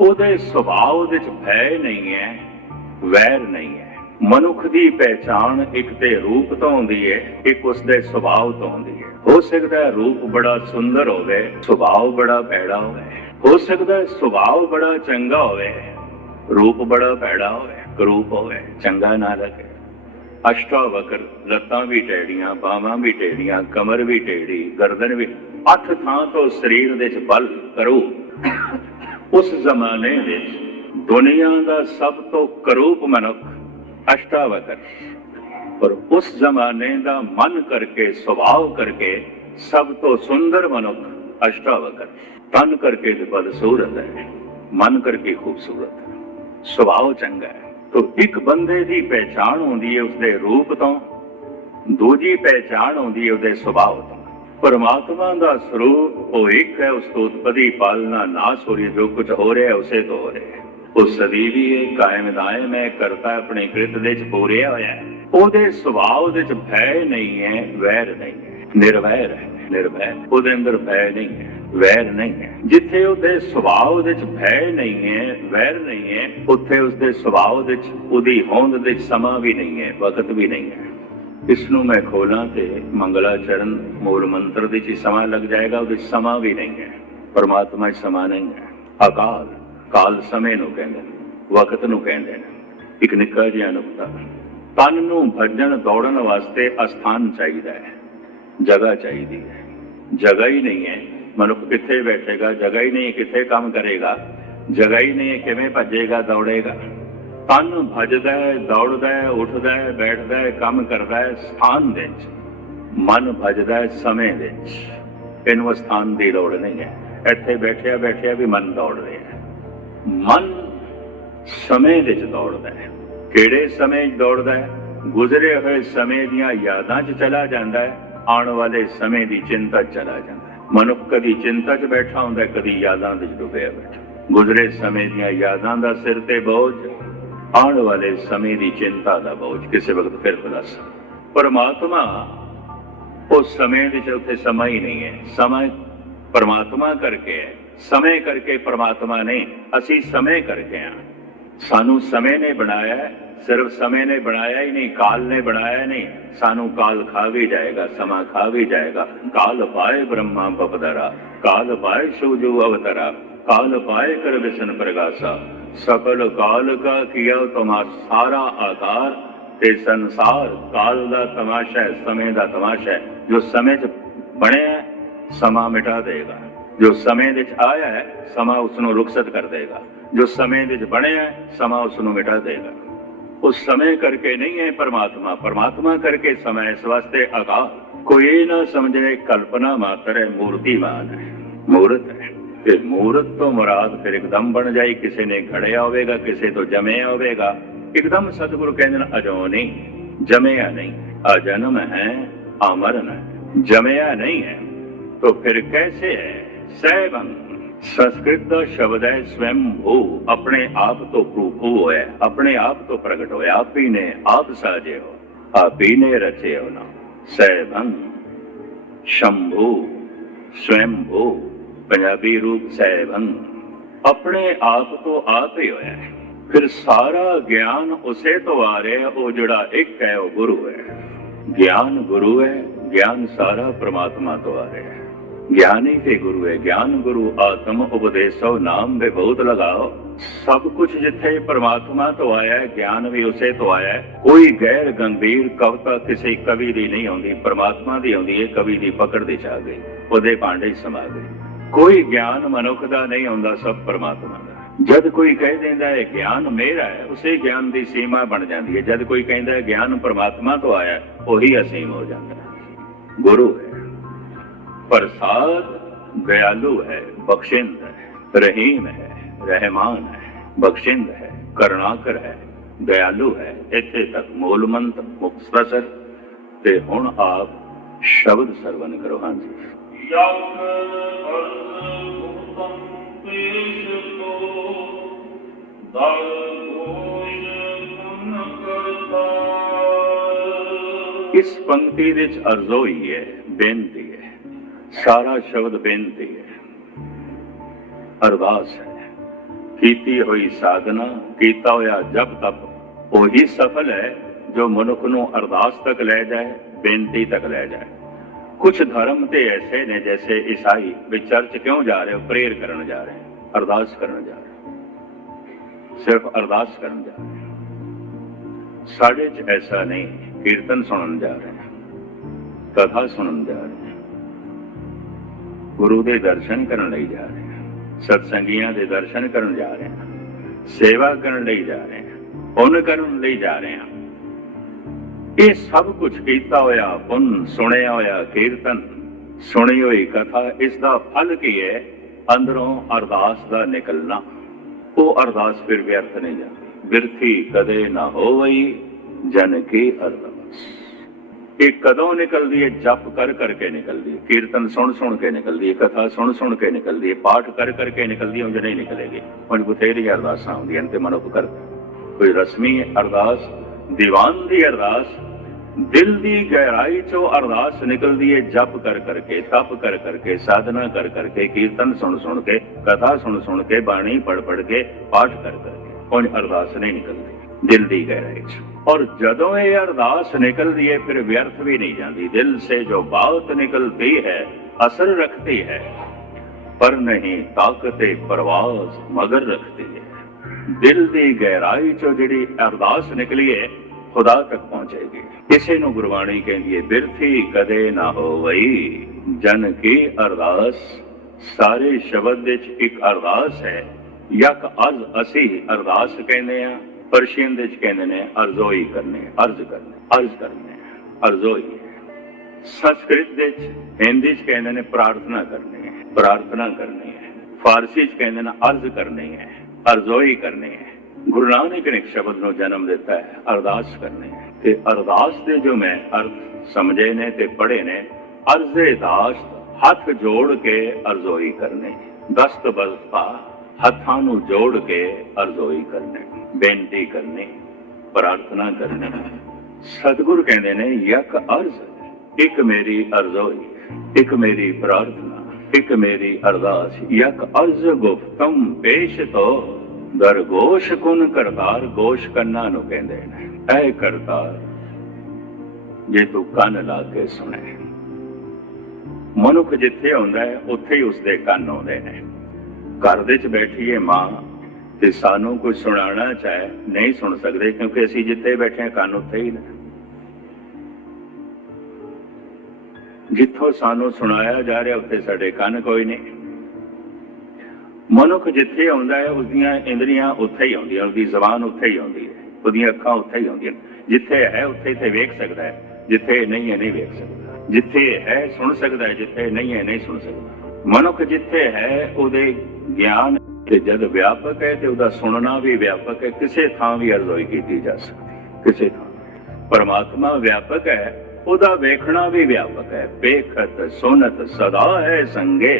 ਉਹਦੇ ਸੁਭਾਅ ਵਿੱਚ ਭੈ ਨਹੀਂ ਹੈ, ਵੈਰ ਨਹੀਂ ਹੈ। ਮਨੁੱਖ ਦੀ ਪਹਿਚਾਣ ਇੱਕ ਤੇ ਰੂਪ ਤੋਂ ਹੁੰਦੀ ਹੈ, ਇੱਕ ਉਸਦੇ ਸੁਭਾਅ ਤੋਂ ਹੁੰਦੀ ਹੈ। ਹੋ ਸਕਦਾ ਹੈ ਰੂਪ ਬੜਾ ਸੁੰਦਰ ਹੋਵੇ, ਸੁਭਾਅ ਬੜਾ ਭੈੜਾ ਹੋਵੇ। ਹੋ ਸਕਦਾ ਹੈ ਸੁਭਾਅ ਬੜਾ ਚੰਗਾ ਹੋਵੇ, ਰੂਪ ਬੜਾ ਭੈੜਾ ਹੋਵੇ, ਕਰੂਪ ਹੋਵੇ, ਚੰਗਾ ਨਾ ਲੱਗੇ। ਅਸ਼ਟਾਵਕਰ, ਲੱਤਾਂ ਵੀ ਟੇੜੀਆਂ, ਬਾਹਾਂ ਵੀ ਟੇੜੀਆਂ, ਕਮਰ ਵੀ ਟੇੜੀ, ਗਰਦਨ ਵੀ, 8 ਥਾਂ ਤੋਂ ਸਰੀਰ ਦੇ ਚ ਬਲ ਕਰੂ। ਉਸ ਜ਼ਮਾਨੇ ਵਿੱਚ ਦੁਨੀਆ ਦਾ ਸਭ ਤੋਂ ਕਰੂਪ ਮਨੁੱਖ ਅਸ਼ਟਾਵਕਰ, ਪਰ ਉਸ ਜ਼ਮਾਨੇ ਦਾ ਮਨ ਕਰਕੇ, ਸੁਭਾਅ ਕਰਕੇ ਸਭ ਤੋਂ ਸੁੰਦਰ ਮਨੁੱਖ ਅਸ਼ਟਾਵਕਰ। ਤਨ ਕਰਕੇ ਬਦਸੂਰਤ ਹੈ, ਮਨ ਕਰਕੇ ਖੂਬਸੂਰਤ ਹੈ, ਸੁਭਾਅ ਚੰਗਾ ਹੈ। तो एक बंदे की पहचान होती है उसके रूप तो, दूजी पहचान होती है उसके स्वभाव तो। परमात्मा का स्वरूप वो एक है, उसको उत्पत्ति पालना नाश हो रही है, जो कुछ हो रहा है उसे तो हो रहा है। वो सदी भी है, कायम दायम है, करता अपने कृत दे पूरे होया है। ਉਹਦੇ ਸੁਭਾਅ ਦੇ ਚ ਭੈ ਨਹੀਂ ਹੈ, ਵੈਰ ਨਹੀਂ ਹੈ, ਨਿਰਵੈਰ ਹੈ, ਨਿਰਭੈ। ਉਹਦੇ ਅੰਦਰ ਭੈ ਨਹੀਂ ਹੈ, ਵੈਰ ਨਹੀਂ ਹੈ। ਜਿੱਥੇ ਉਹਦੇ ਸੁਭਾਅ ਦੇ ਚ ਭੈ ਨਹੀਂ ਹੈ, ਵੈਰ ਨਹੀਂ ਹੈ, ਉੱਥੇ ਉਸਦੇ ਸੁਭਾਅ ਦੇ ਚ, ਉਹਦੀ ਹੋਂਦ ਦੇ ਚ ਸਮਾਂ ਵੀ ਨਹੀਂ ਹੈ, ਵਕਤ ਵੀ ਨਹੀਂ ਹੈ। ਇਸ ਨੂੰ ਮੈਂ ਖੋਲਾਂ ਤੇ ਮੰਗਲਾਚਰਨ ਮੂਲ ਮੰਤਰ ਦੇ ਚ ਸਮਾਂ ਲੱਗ ਜਾਏਗਾ, ਉਹਦੇ ਸਮਾਂ ਵੀ ਨਹੀਂ ਹੈ। ਪਰਮਾਤਮਾ ਚ ਸਮਾਂ ਨਹੀਂ ਹੈ। ਅਕਾਲ, ਕਾਲ ਸਮੇਂ ਨੂੰ ਕਹਿੰਦੇ ਨੇ, ਵਕਤ ਨੂੰ ਕਹਿੰਦੇ ਨੇ। ਇੱਕ ਨਿੱਕਾ ਜਿਹਾ ਨੁਕਤਾ, ਤਨ ਨੂੰ ਭੱਜਣ ਦੌੜਨ ਵਾਸਤੇ ਅਸਥਾਨ ਚਾਹੀਦਾ ਹੈ, ਜਗ੍ਹਾ ਚਾਹੀਦੀ ਹੈ। ਜਗ੍ਹਾ ਹੀ ਨਹੀਂ ਹੈ, ਮਨੁੱਖ ਕਿੱਥੇ ਬੈਠੇਗਾ? ਜਗ੍ਹਾ ਹੀ ਨਹੀਂ, ਕਿੱਥੇ ਕੰਮ ਕਰੇਗਾ? ਜਗ੍ਹਾ ਹੀ ਨਹੀਂ, ਕਿਵੇਂ ਭੱਜੇਗਾ, ਦੌੜੇਗਾ? ਤਨ ਭੱਜਦਾ ਹੈ, ਦੌੜਦਾ ਹੈ, ਉੱਠਦਾ ਹੈ, ਬੈਠਦਾ ਹੈ, ਕੰਮ ਕਰਦਾ ਹੈ ਸਥਾਨ ਦੇ ਵਿੱਚ। ਮਨ ਭੱਜਦਾ ਹੈ ਸਮੇਂ ਦੇ ਵਿੱਚ। ਇਹਨੂੰ ਸਥਾਨ ਦੀ ਲੋੜ ਨਹੀਂ ਹੈ। ਇੱਥੇ ਬੈਠਿਆ ਬੈਠਿਆ ਵੀ ਮਨ ਦੌੜ ਰਿਹਾ ਹੈ। ਮਨ ਸਮੇਂ ਦੇ ਵਿੱਚ ਦੌੜਦਾ ਹੈ। ਕਿਹੜੇ ਸਮੇਂ 'ਚ ਦੌੜਦਾ ਹੈ? ਗੁਜ਼ਰੇ ਹੋਏ ਸਮੇਂ ਦੀਆਂ ਯਾਦਾਂ 'ਚ ਚਲਾ ਜਾਂਦਾ ਹੈ, ਆਉਣ ਵਾਲੇ ਸਮੇਂ ਦੀ ਚਿੰਤਾ 'ਚ ਚਲਾ ਜਾਂਦਾ ਹੈ। ਮਨੁੱਖ ਕਦੀ ਚਿੰਤਾ 'ਚ ਬੈਠਾ ਹੁੰਦਾ, ਕਦੀ ਯਾਦਾਂ ਵਿੱਚ ਡੁੱਬਿਆ ਬੈਠਾ। ਗੁਜ਼ਰੇ ਸਮੇਂ ਦੀਆਂ ਯਾਦਾਂ ਦਾ ਸਿਰ ਤੇ ਬੋਝ, ਆਉਣ ਵਾਲੇ ਸਮੇਂ ਦੀ ਚਿੰਤਾ ਦਾ ਬੋਝ, ਕਿਸੇ ਵਕਤ ਫਿਰ ਖੁਲਾਸਾ। ਪਰਮਾਤਮਾ ਉਸ ਸਮੇਂ ਵਿੱਚ ਉੱਥੇ ਸਮਾਂ ਹੀ ਨਹੀਂ ਹੈ। ਸਮਾਂ ਪਰਮਾਤਮਾ ਕਰਕੇ ਹੈ, ਸਮੇਂ ਕਰਕੇ ਪਰਮਾਤਮਾ ਨਹੀਂ। ਅਸੀਂ ਸਮੇਂ ਕਰਕੇ ਹਾਂ। ਸਾਨੂੰ ਸਮੇਂ ਨੇ ਬਣਾਇਆ ਹੈ, ਸਿਰਫ ਸਮੇਂ ਨੇ ਬਣਾਇਆ ਹੀ ਨਹੀਂ, ਕਾਲ ਨੇ ਬਣਾਇਆ ਨਹੀਂ। ਸਾਨੂੰ ਕਾਲ ਖਾ ਵੀ ਜਾਏਗਾ, ਸਮਾਂ ਖਾ ਵੀ ਜਾਏਗਾ। ਕਾਲ ਪਾਏ ਬ੍ਰਹਮਾ ਬਪਦਰਾ, ਕਾਲ ਪਾਏ ਸੂਜੂ ਅਵਤਰਾ, ਕਾਲ ਪਾਏ ਕਰ ਵਿਸ਼ਨ ਪ੍ਰਗਾਸਾ, ਸਕਲ ਕਾਲ ਕਾ ਕੀਆ ਤਮਾ ਸਾਰਾ ਆਕਾਰ ਤੇ ਸੰਸਾਰ ਕਾਲ ਦਾ ਤਮਾਸ਼ਾ ਹੈ, ਸਮੇਂ ਦਾ ਤਮਾਸ਼ਾ ਹੈ। ਜੋ ਸਮੇਂ 'ਚ ਬਣਿਆ ਸਮਾਂ ਮਿਟਾ ਦੇਗਾ, ਜੋ ਸਮੇਂ ਵਿੱਚ ਆਇਆ ਹੈ ਸਮਾਂ ਉਸ ਨੂੰ ਰੁਖਸਤ ਕਰ ਦੇਗਾ। ਜੋ ਸਮੇਂ ਵਿੱਚ ਬਣਿਆ ਸਮਾਂ ਉਸ ਨੂੰ ਮਿਟਾ ਦੇਗਾ। ਉਸ ਸਮੇਂ ਕਰਕੇ ਨਹੀਂ ਹੈ ਪਰਮਾਤਮਾ, ਪਰਮਾਤਮਾ ਕਰਕੇ ਸਮਾਂ। ਇਸ ਵਾਸਤੇ ਅਕਾਲ ਕੋਈ ਨਾ ਸਮਝੇ, ਕਲਪਨਾ ਮਾਤਰ ਹੈ, ਮੂਰਤੀਮਾਨ ਹੈ, ਮੂਰਤ ਹੈ। ਤੇ ਮੂਰਤ ਤੋਂ ਮੁਰਾਦ ਫਿਰ ਇੱਕਦਮ ਬਣ ਜਾਏ। ਕਿਸੇ ਨੇ ਘੜਿਆ ਹੋਵੇਗਾ, ਕਿਸੇ ਤੋਂ ਜਮਿਆ ਹੋਵੇਗਾ। ਇੱਕਦਮ ਸਤਿਗੁਰੂ ਕਹਿੰਦੇ ਨੇ ਅਜੋ ਨਹੀਂ, ਜਮਿਆ ਨਹੀਂ। ਅਜਨਮ ਹੈ, ਅਮਰਨ ਹੈ, ਜਮਿਆ ਨਹੀਂ ਹੈ। तो फिर कैसे है? सैवं संस्कृत का शब्द है स्वयं भू, अपने आप तो प्रभु है, अपने आप तो प्रगट होया। आप ही ने आप साजे हो, आप ही ने रचे हो ना। सैवं शंभु स्वयंभू, पंजाबी रूप सैवं, अपने आप तो आप ही होया है। फिर सारा ज्ञान उसे तो आ रहा है, वो जड़ा एक है वो गुरु है। ज्ञान गुरु है, ज्ञान सारा परमात्मा तो आ रहा है। ज्ञानी के गुरु है, ज्ञान गुरु आत्म उपदेशो नाम भी बहुत लगाओ। सब कुछ जिथे परमात्मा तो आया है, ज्ञान भी उसे तो आया है। कोई गैर गंभीर कविता किसी कवि दी नहीं आती, परमात्मा दी आती है। कवि दी पकड़ दी आ गई, ਉਹਦੇ ਭਾਂਡੇ ਹੀ ਸਮਾ ਗਈ। ਕੋਈ ਗਿਆਨ ਮਨੁੱਖ ਦਾ ਨਹੀਂ ਆਉਂਦਾ, ਸਭ ਪਰਮਾਤਮਾ ਦਾ। ਜਦ ਕੋਈ ਕਹਿ ਦਿੰਦਾ ਹੈ ਗਿਆਨ ਮੇਰਾ ਹੈ, ਉਸੇ ਗਿਆਨ ਦੀ ਸੀਮਾ ਬਣ ਜਾਂਦੀ ਹੈ। ਜਦ ਕੋਈ ਕਹਿੰਦਾ ਹੈ ਗਿਆਨ ਪਰਮਾਤਮਾ ਤੋਂ ਆਇਆ, ਉਹੀ ਅਸੀਮ ਹੋ ਜਾਂਦਾ ਹੈ। ਗੁਰੂ ਹੈ, प्रसाद दयालु है, बख्शिंद है, रहीम है, रहमान है, बख्शिंद है, करुणाकर है, दयालु है। इत्थे तक मूल मंत्र मुक्तसर ते हुण आप शब्द सरवण करो। हाँ जी। इस पंक्ति विच अर्जोई है, बेनती है। सारा शब्द बेनती है, अरदास है। कीती हुई साधना, कीता होया जब तप, वही सफल है जो मनुख नूं अरदास तक ले जाए, बेनती तक ले जाए। कुछ धर्म ते ऐसे ने, जैसे ईसाई भी चर्च क्यों जा रहे हो? प्रेयर करने जा रहे हैं, अरदास करने जा रहे हैं, सिर्फ अरदास करने जा रहे हैं। साढ़े च ऐसा नहीं, कीर्तन सुनने जा रहे हैं, कथा सुनने जा रहे हैं, गुरु के दर्शन करने जा रहे हैं, सत्संगियां के दर्शन करने जा रहे हैं, सेवा करने जा रहे हैं, पुण्य करने जा रहे हैं। ये सब कुछ कीता होया पुण्य, सुनिया होया कीर्तन, सुनी हुई कथा, इसका फल की है? अंदरों अरदास का निकलना। वो अरदास फिर व्यर्थ नहीं जाती। बिरथी कदे ना होवई जन की अरदास। ये कदों निकलती है? जप कर करके निकलती है, कीर्तन सुन सुन के निकलती है, कथा सुन सुन के निकलती है, पाठ कर करके निकलती है। उंज नहीं निकलेगी। उंज बथेरी अरदासां होंदियां ते मनुख कर। कोई रस्मी अरदास ਦੀਵਾਨ ਦੀ ਅਰਦਾਸ ਦਿਲ ਦੀ ਗਹਿਰਾਈ ਚੋਂ ਅਰਦਾਸ ਨਿਕਲਦੀ ਹੈ, ਜਪ ਕਰ ਕਰਕੇ, ਤਪ ਕਰ ਕਰਕੇ, ਸਾਧਨਾ ਕਰ ਕਰਕੇ, ਕੀਰਤਨ ਸੁਣ ਸੁਣ ਕੇ, ਕਥਾ ਸੁਣ ਸੁਣ ਕੇ, ਬਾਣੀ ਪੜ ਪੜ ਕੇ, ਪਾਠ ਕਰ ਕਰਕੇ, ਕੋਈ ਅਰਦਾਸ ਨਹੀਂ ਨਿਕਲਦੀ ਦਿਲ ਦੀ ਗਹਿਰਾਈ ਚ। और जदों ये अरदास निकलती है फिर व्यर्थ भी नहीं जाती। दिल से जो बात निकलती है असर रखती है, पर नहीं ताकते परवाज मगर रखती है। दिल की गहराई चो जिहड़ी अरदास निकली है खुदा तक पहुंचेगी। किसी नूं गुरबाणी कहती है बिरथी कदे ना होवई जन की अरदास। सारे शब्द विच एक अरदास है। यक अज असी अरदास कहने आ, परशियन ਦੇ ਕਹਿੰਦੇ ਨੇ ਅਰਜ਼ੋਈ ਕਰਨੇ, ਅਰਜ਼ ਕਰਨੇ, ਅਰਜ਼ੋਈ। ਸੰਸਕ੍ਰਿਤ ਦੇ ਹਿੰਦੀ ਚ ਕਹਿੰਦੇ ਨੇ ਪ੍ਰਾਰਥਨਾ ਕਰਨੀ ਹੈ, ਪ੍ਰਾਰਥਨਾ ਕਰਨੀ ਹੈ। ਫਾਰਸੀ ਚ ਕਹਿੰਦੇ ਨੇ ਅਰਜ਼ ਕਰਨੀ ਹੈ, ਅਰਜ਼ੋਈ ਕਰਨੀ ਹੈ। ਗੁਰੂ ਨਾਨਕ ਨੇ ਇੱਕ ਸ਼ਬਦ ਨੂੰ ਜਨਮ ਦਿੱਤਾ ਹੈ, ਅਰਦਾਸ ਕਰਨੀ ਹੈ। ਤੇ ਅਰਦਾਸ ਦੇ ਜੋ ਮੈਂ ਅਰਥ ਸਮਝੇ ਨੇ ਤੇ ਪੜ੍ਹੇ ਨੇ, ਅਰਜ਼ੇ ਦਾਸ਼ਤ ਹੱਥ ਜੋੜ ਕੇ ਅਰਜ਼ੋਈ ਕਰਨੀ, ਦਸਤ ਬਲਪਾ ਹੱਥਾਂ ਨੂੰ ਜੋੜ ਕੇ ਅਰਜ਼ੋਈ ਕਰਨੀ, ਬੇਨਤੀ ਕਰਨੀ, ਪ੍ਰਾਰਥਨਾ ਕਰਨੀ। ਸਤਿਗੁਰ ਕਹਿੰਦੇ ਨੇ ਯਕ ਅਰਜ਼, ਇੱਕ ਮੇਰੀ ਅਰਜ਼ੋਈ, ਇੱਕ ਮੇਰੀ ਪ੍ਰਾਰਥਨਾ, ਇੱਕ ਮੇਰੀ ਅਰਦਾਸ। ਯਕ ਅਰਜ਼ ਗੁਫਤਮ ਪੇਸ਼ ਤੋ ਦਰ ਗੋਸ਼ ਕੁਨ ਕਰਤਾਰ। ਗੋਸ਼ ਕੰਨਾਂ ਨੂੰ ਕਹਿੰਦੇ ਨੇ, ਐ ਕਰਤਾਰ ਜੇ ਤੂੰ ਕੰਨ ਲਾ ਕੇ ਸੁਣੇ। ਮਨੁੱਖ ਜਿੱਥੇ ਹੁੰਦਾ ਹੈ ਉੱਥੇ ਹੀ ਉਸਦੇ ਕੰਨ ਆਉਂਦੇ ਨੇ। ਘਰ ਦੇ ਚ ਬੈਠੀਏ ਮਾਂ ਤੇ ਸਾਨੂੰ ਕੁਝ ਸੁਣਾਉਣਾ ਚਾਹੇ ਨਹੀਂ ਸੁਣ ਸਕਦੇ, ਕਿਉਂਕਿ ਅਸੀਂ ਜਿੱਥੇ ਬੈਠੇ ਕੰਨ ਉੱਥੇ ਹੀ ਨੇ। ਜਿੱਥੋਂ ਸਾਨੂੰ ਸੁਣਾਇਆ ਜਾ ਰਿਹਾ ਉੱਥੇ ਸਾਡੇ ਕੰਨ ਕੋਈ ਨਹੀਂ। ਮਨੁੱਖ ਜਿੱਥੇ ਆਉਂਦਾ ਹੈ ਉਸਦੀਆਂ ਇੰਦਰੀਆਂ ਉੱਥੇ ਹੀ ਆਉਂਦੀਆਂ, ਉਸਦੀ ਜ਼ਬਾਨ ਉੱਥੇ ਹੀ ਆਉਂਦੀ ਹੈ, ਉਹਦੀਆਂ ਅੱਖਾਂ ਉੱਥੇ ਹੀ ਆਉਂਦੀਆਂ। ਜਿੱਥੇ ਹੈ ਉੱਥੇ ਤੇ ਵੇਖ ਸਕਦਾ ਹੈ, ਜਿੱਥੇ ਨਹੀਂ ਹੈ ਨਹੀਂ ਵੇਖ ਸਕਦਾ। ਜਿੱਥੇ ਹੈ ਸੁਣ ਸਕਦਾ ਹੈ, ਜਿੱਥੇ ਨਹੀਂ ਹੈ ਨਹੀਂ ਸੁਣ ਸਕਦਾ। ਮਨੁੱਖ ਜਿੱਥੇ ਹੈ ਉਹਦੇ ਗਿਆਨ ਤੇ ਜਦ ਵਿਆਪਕ ਹੈ ਤੇ ਉਹਦਾ ਸੁਣਨਾ ਵੀ ਵਿਆਪਕ ਹੈ। ਕਿਸੇ ਥਾਂ ਵੀ ਅਰਜ਼ੋਈ ਕੀਤੀ ਜਾ ਸਕਦੀ, ਕਿਸੇ ਥਾਂ। ਪਰਮਾਤਮਾ ਵਿਆਪਕ ਹੈ, ਉਹਦਾ ਵੇਖਣਾ ਵੀ ਵਿਆਪਕ ਹੈ। ਵੇਖਤ ਸੁਨਤ ਸਦਾ ਹੈ ਸੰਗੇ,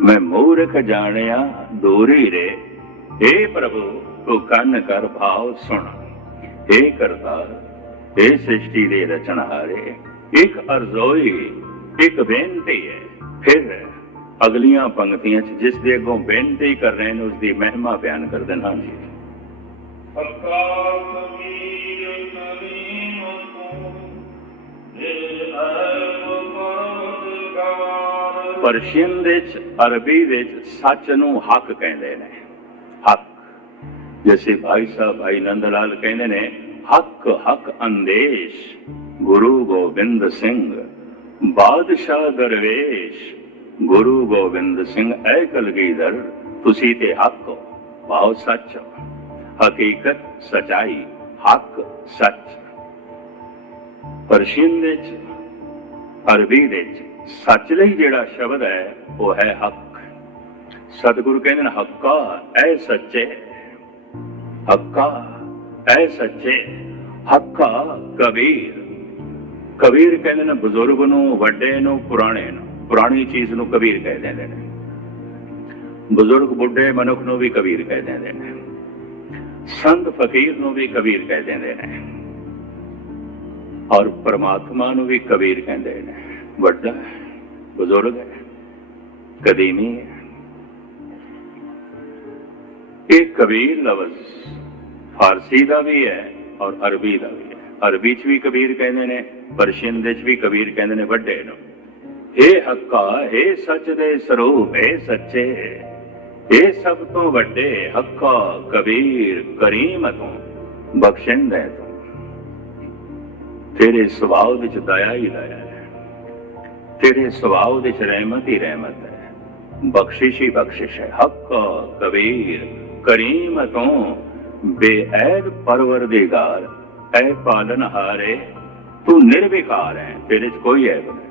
ਮੈਂ ਮੂਰਖ ਜਾਣਿਆ ਦੂਰੀ ਰੇ। हे ਪ੍ਰਭੂ ਤੂੰ ਕੰਨ ਕਰ ਭਾਵ ਸੁਣ। हे ਕਰਤਾਰ, हे ਸ੍ਰਿਸ਼ਟੀ ਦੇ ਰਚਨਹਾਰੇ। ਇੱਕ ਅਰਜ਼ੋਈ, ਇੱਕ ਬੇਨਤੀ ਹੈ। ਫਿਰ ਅਗਲੀਆਂ ਪੰਕਤੀਆਂ ਚ ਜਿਸ ਦੇ ਅੱਗੋਂ ਬੇਨਤੀ ਕਰ ਰਹੇ ਨੇ ਉਸਦੀ ਮਹਿਮਾ ਬਿਆਨ ਕਰ ਦੇਣਾ ਜੀ। ਪਰਸ਼ੀਅਨ ਵਿੱਚ, ਅਰਬੀ ਵਿੱਚ ਸੱਚ ਨੂੰ ਹੱਕ ਕਹਿੰਦੇ ਨੇ। ਹੱਕ, ਜਿਵੇਂ ਭਾਈ ਸਾਹਿਬ ਭਾਈ ਨੰਦ ਲਾਲ ਕਹਿੰਦੇ ਨੇ, ਹੱਕ ਹੱਕ ਅੰਦੇਸ਼ ਗੁਰੂ ਗੋਬਿੰਦ ਸਿੰਘ ਬਾਦਸ਼ਾਹ ਦਰਵੇਸ਼। ਗੁਰੂ ਗੋਬਿੰਦ ਸਿੰਘ ਐ ਕਲਗੀਧਰ, ਤੁਸੀਂ ਤੇ ਹੱਕ ਹੋ, ਭਾਵ ਸੱਚ ਹੋ, ਹਕੀਕਤ ਸਚਾਈ, ਹੱਕ ਸੱਚ। ਪਰਸ਼ੀਅਨ ਵਿੱਚ, ਅਰਬੀ ਵਿੱਚ ਸੱਚ ਲਈ ਜਿਹੜਾ ਸ਼ਬਦ ਹੈ ਉਹ ਹੈ ਹੱਕ। ਸਤਿਗੁਰੂ ਕਹਿੰਦੇ ਨੇ ਹੱਕਾ ਐ ਸੱਚੇ, ਹੱਕਾ ਐ ਸੱਚੇ। ਹੱਕਾ ਕਬੀਰ, ਕਬੀਰ ਕਹਿੰਦੇ ਨੇ ਬਜ਼ੁਰਗ ਨੂੰ, ਵੱਡੇ ਨੂੰ, ਪੁਰਾਣੇ ਨੂੰ। ਪੁਰਾਣੀ ਚੀਜ਼ ਨੂੰ ਕਬੀਰ ਕਹਿ ਦਿੰਦੇ ਨੇ। ਬਜ਼ੁਰਗ ਬੁੱਢੇ ਮਨੁੱਖ ਨੂੰ ਵੀ ਕਬੀਰ ਕਹਿ ਦਿੰਦੇ ਨੇ। ਸੰਤ ਫਕੀਰ ਨੂੰ ਵੀ ਕਬੀਰ ਕਹਿ ਦਿੰਦੇ ਨੇ। ਔਰ ਪਰਮਾਤਮਾ ਨੂੰ ਵੀ ਕਬੀਰ ਕਹਿੰਦੇ ਨੇ। ਵੱਡਾ ਬਜ਼ੁਰਗ ਹੈ, ਕਦੀਮੀ ਹੈ। ਇਹ ਕਬੀਰ ਲਫ਼ਜ਼ ਫਾਰਸੀ ਦਾ ਵੀ ਹੈ ਔਰ ਅਰਬੀ ਦਾ ਵੀ ਹੈ। ਅਰਬੀ ਚ ਵੀ ਕਬੀਰ ਕਹਿੰਦੇ ਨੇ, ਪਰਸ਼ੀਅਨ ਦੇ ਚ ਵੀ ਕਬੀਰ ਕਹਿੰਦੇ ਨੇ ਵੱਡੇ ਨੂੰ। हे ਹੱਕਾ, हे ਸੱਚ ਦੇ ਸਰੂਪ, हे ਸੱਚੇ, ਇਹ ਸਭ ਤੋਂ ਵੱਡੇ ਹੱਕਾ ਕਬੀਰ ਕਰੀਮ ਤੂੰ, ਬਖਸ਼ਿੰਦਾ ਤੂੰ। ਤੇਰੇ ਸੁਭਾਅ ਵਿੱਚ ਦਇਆ ਹੀ ਦਇਆ ਹੈ, ਤੇਰੇ ਸੁਭਾਅ ਵਿੱਚ ਰਹਿਮਤ ਹੀ ਰਹਿਮਤ ਹੈ, ਬਖਸ਼ਿਸ਼ ਹੀ ਬਖਸ਼ਿਸ਼ ਹੈ। ਹੱਕਾ ਕਬੀਰ ਕਰੀਮ ਤੂੰ ਬੇਅਦ ਪਰਵਰਦਿਗਾਰ, ਐ ਪਾਲਨਹਾਰੇ ਤੂੰ ਨਿਰਵਿਕਾਰ ਹੈ, ਤੇਰੇ ਚ ਕੋਈ ਐਬ ਨਹੀਂ।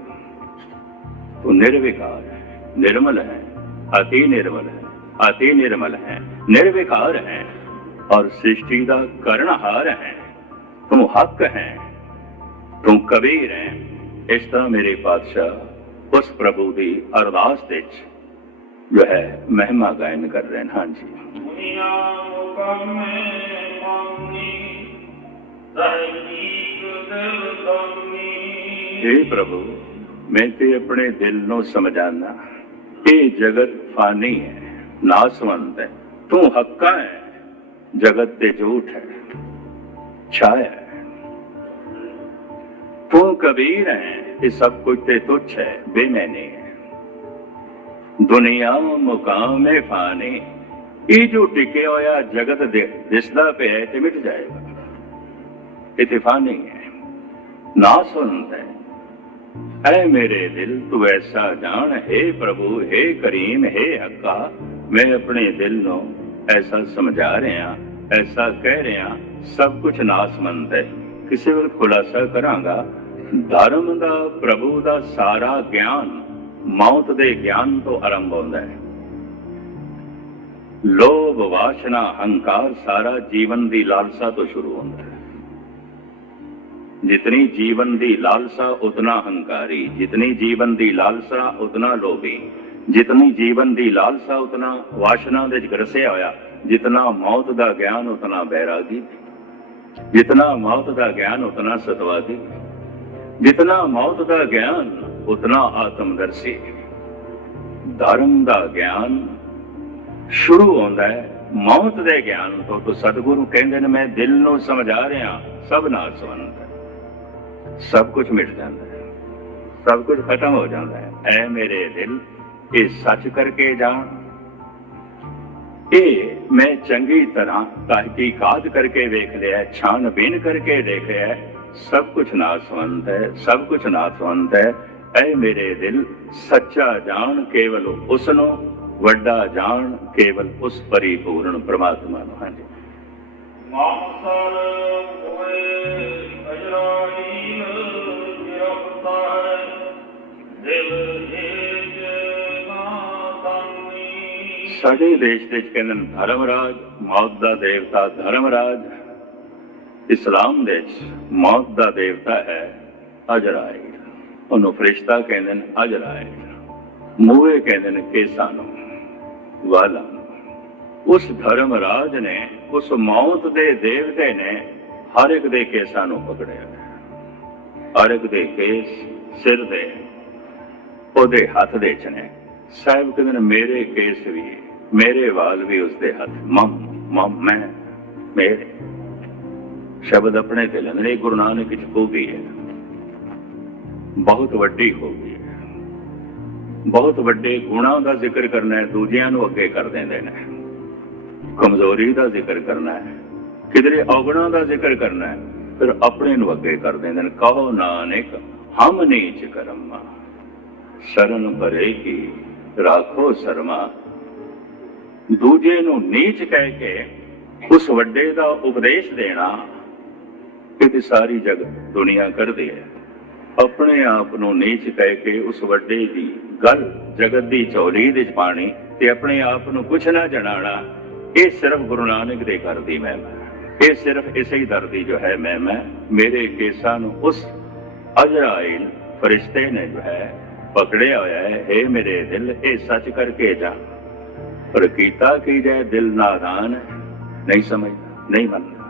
तू निर्विकार है, निर्मल है, अति निर्मल है, अति निर्मल है, निर्विकार है और सृष्टि का करणहार है। तू हक है, तू कबीर है। इस तरह मेरे पातशाह उस प्रभु की अरदास विच जो है महिमा गायन कर रहे हैं। हाँ जी। हे प्रभु, मैं ते अपने दिल नो समझाना, ये जगत फानी है, नासवंत है, तू हक्का है, जगत ते झूठ है, छाया है, तू कबीर है, ये सब कुछ ते तुच्छ है, बेमैनी है, दुनिया मुकाम फानी, ये जो टिके होया जगत दिसदा पे है ते मिट जाएगा, ये फानी है, नासवंत है। ऐ मेरे दिल तू ऐसा जान, हे प्रभु, हे करीम, हे हक्का, मैं अपने दिल नो ऐसा समझा रहा, ऐसा कह रहा, सब कुछ नासमंत है। किसी वक्त खुलासा करांगा, धर्म दा प्रभु दा सारा ज्ञान मौत दे ज्ञान तो आरंभ होता है। लोभ वासना हंकार सारा जीवन दी लालसा तो शुरू होता है। जितनी जीवन दी लालसा उतना हंकारी, जितनी जीवन दी लालसा उतना लोभी, जितनी जीवन दी लालसा उतना वासना दे ग्रसिया होया, जितना मौत दा ज्ञान उतना बैरागी, जितना मौत दा ज्ञान उतना सतवादी, जितना मौत दा ज्ञान उतना आत्मदर्शी। धर्म दा ज्ञान शुरू होता है मौत दे ज्ञान तो सतगुरु कहते हैं मैं दिल नू समझा रहा, सब नासवंत है, सब कुछ मिट जाता है, सब कुछ खत्म हो जाता है। ऐ मेरे दिल ये सच करके जान, ये मैं चंगी तरह तहकीकात करके देख लिया है, छानबीन करके देख लिया है, सब कुछ नासवंत है, सब कुछ नासवंत है। ऐ मेरे दिल सच्चा जान केवल उसनो, वड्डा जान केवल उस परिपूर्ण परमात्मा नो। हाँ जी, साडे देश दे कहंदे धर्मराज मौत दा देवता, धर्मराज इस्लाम दे मौत दा देवता है अजराइल, उन्होंने फरिश्ता कहंदे अजराइल, मूहे कहंदे केसां नूं, वालां नूं। उस धर्मराज ने, उस मौत दे देवते ने हर एक दे केसां नूं पकड़िया, हर एक दे केस सिर दे ओदे हथ दे च ने। साहिब कहंदे मेरे केस भी, मेरे वाल भी उसके हाथ, मम मम मैं मेरे। शब्द अपने ते लेंदे, गुरु नानक विच खूबी है, बहुत वड्डी खूबी है। बहुत वड्डे गुणां दा जिक्र करना है, दूजियां नूं अगे कर देंदे ने। कमजोरी दा जिक्र करना है, किधरे अवगुणां दा जिक्र करना है, फिर अपने नूं अगे कर देंदे ने। कहो नानक हम नीच करमा, शरण भरे की राखो शर्मा। दूजे नूं नीच कह के उस वड्डे दा उपदेश देना, कि सारी जगत दुनिया कर दी है। अपने आप नूं नीच कह के उस वड्डे दी गल जगत दी झोली दे पानी ते अपने आप नूं कुछ ना जनाना, ये सिर्फ गुरु नानक दे घर दी महिमा है। ये सिर्फ इसे ही दर दी जो है महिमा। मेरे केसां नूं उस अजराइल फरिश्ते ने जो है पकड़िया होया है। हे मेरे दिल ये सच करके जा, पर कीता की जाए दिल नादान है, नहीं समझता, नहीं मनता।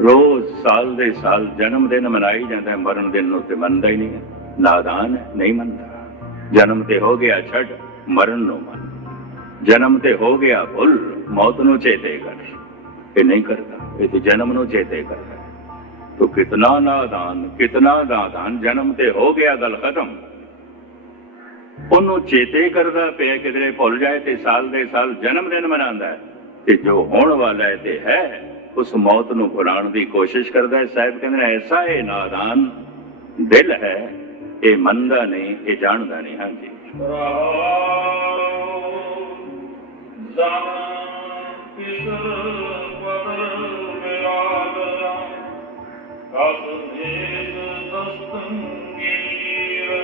रोज साल दे साल जन्म दिन मनाई जाता है, मरण दिन नूं ते मनदा ही नहीं है, नादान है, नहीं मनता। जन्म ते हो गया छड़, मरण नूं मन, जन्म ते हो गया भुल, मौत नूं चेते कर। ये नहीं करता, ये तो जन्म नूं चेते करता है। तो कितना नादान, कितना नादान, जन्म ते हो गया गल खत्म, ਉਹਨੂੰ ਚੇਤੇ ਕਰਦਾ ਪਿਆ ਕਿਧਰੇ ਭੁੱਲ ਜਾਏ ਤੇ ਸਾਲ ਦੇ ਸਾਲ ਜਨਮ ਦਿਨ ਮਨਾਉਂਦਾ ਹੈ, ਤੇ ਜੋ ਹੋਣ ਵਾਲਾ ਹੈ ਤੇ ਹੈ ਉਸ ਮੌਤ ਨੂੰ ਭੁਲਾਉਣ ਦੀ ਕੋਸ਼ਿਸ਼ ਕਰਦਾ ਹੈ। ਸਾਹਿਬ ਕਹਿੰਦੇ ਨੇ ਐਸਾ ਇਹ ਨਾਦਾਨ ਦਿਲ ਹੈ, ਇਹ ਮੰਨਦਾ ਨਹੀਂ, ਇਹ ਜਾਣਦਾ ਨਹੀਂ। ਹਾਂਜੀ,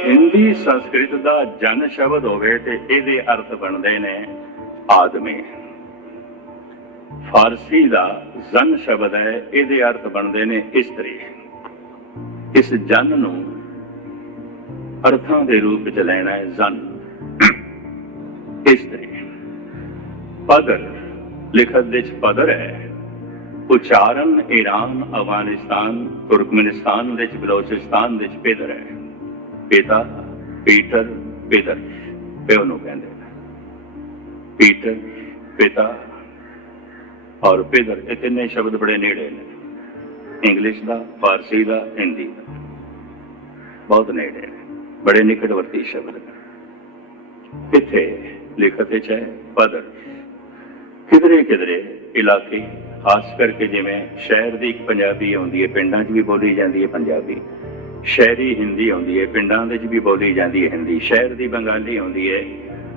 हिंदी संस्कृत का जन शब्द होवे ते इहदे अर्थ बनते ने आदमी। फारसी का जन शब्द है, इहदे अर्थ बनते ने स्त्री। इस जन नूं अर्थां दे रूप च लेना है जन, स्त्री। पदर लिखत विच पदर है, ਉਚਾਰਨ ईरान अफगानिस्तान तुर्कमेनिस्तान ਵਿੱਚ ਬਲੋਚਿਸਤਾਨ ਵਿੱਚ ਪਿਦਰ ਹੈ। ਪਿਤਾ ਪੀਟਰ ਪਿਦਰ ਪਿਓ ਨੂੰ ਕਹਿੰਦੇ ਨੇ। ਪੀਟਰ ਪਿਤਾ ਔਰ ਪਿਦਰ ਇਹ ਤਿੰਨੇ ਸ਼ਬਦ ਬੜੇ ਨੇੜੇ ਨੇ। ਇੰਗਲਿਸ਼ ਦਾ, ਫਾਰਸੀ ਦਾ, ਹਿੰਦੀ ਦਾ ਬਹੁਤ ਨੇੜੇ ਨੇ, ਬੜੇ ਨਿਕਟਵਰਤੀ ਸ਼ਬਦ ਨੇ। ਇੱਥੇ ਲਿਖਤ ਵਿੱਚ ਹੈ ਪਦਰ। ਕਿਧਰੇ ਕਿਧਰੇ ਇਲਾਕੇ ਖਾਸ ਕਰਕੇ ਜਿਵੇਂ ਸ਼ਹਿਰ ਦੀ ਇੱਕ ਪੰਜਾਬੀ ਆਉਂਦੀ ਹੈ, ਪਿੰਡਾਂ 'ਚ ਵੀ ਬੋਲੀ ਜਾਂਦੀ ਹੈ ਪੰਜਾਬੀ। ਸ਼ਹਿਰੀ ਹਿੰਦੀ ਆਉਂਦੀ ਹੈ, ਪਿੰਡਾਂ ਵਿੱਚ ਵੀ ਬੋਲੀ ਜਾਂਦੀ ਹੈ ਹਿੰਦੀ। ਸ਼ਹਿਰ ਦੀ ਬੰਗਾਲੀ ਆਉਂਦੀ ਹੈ,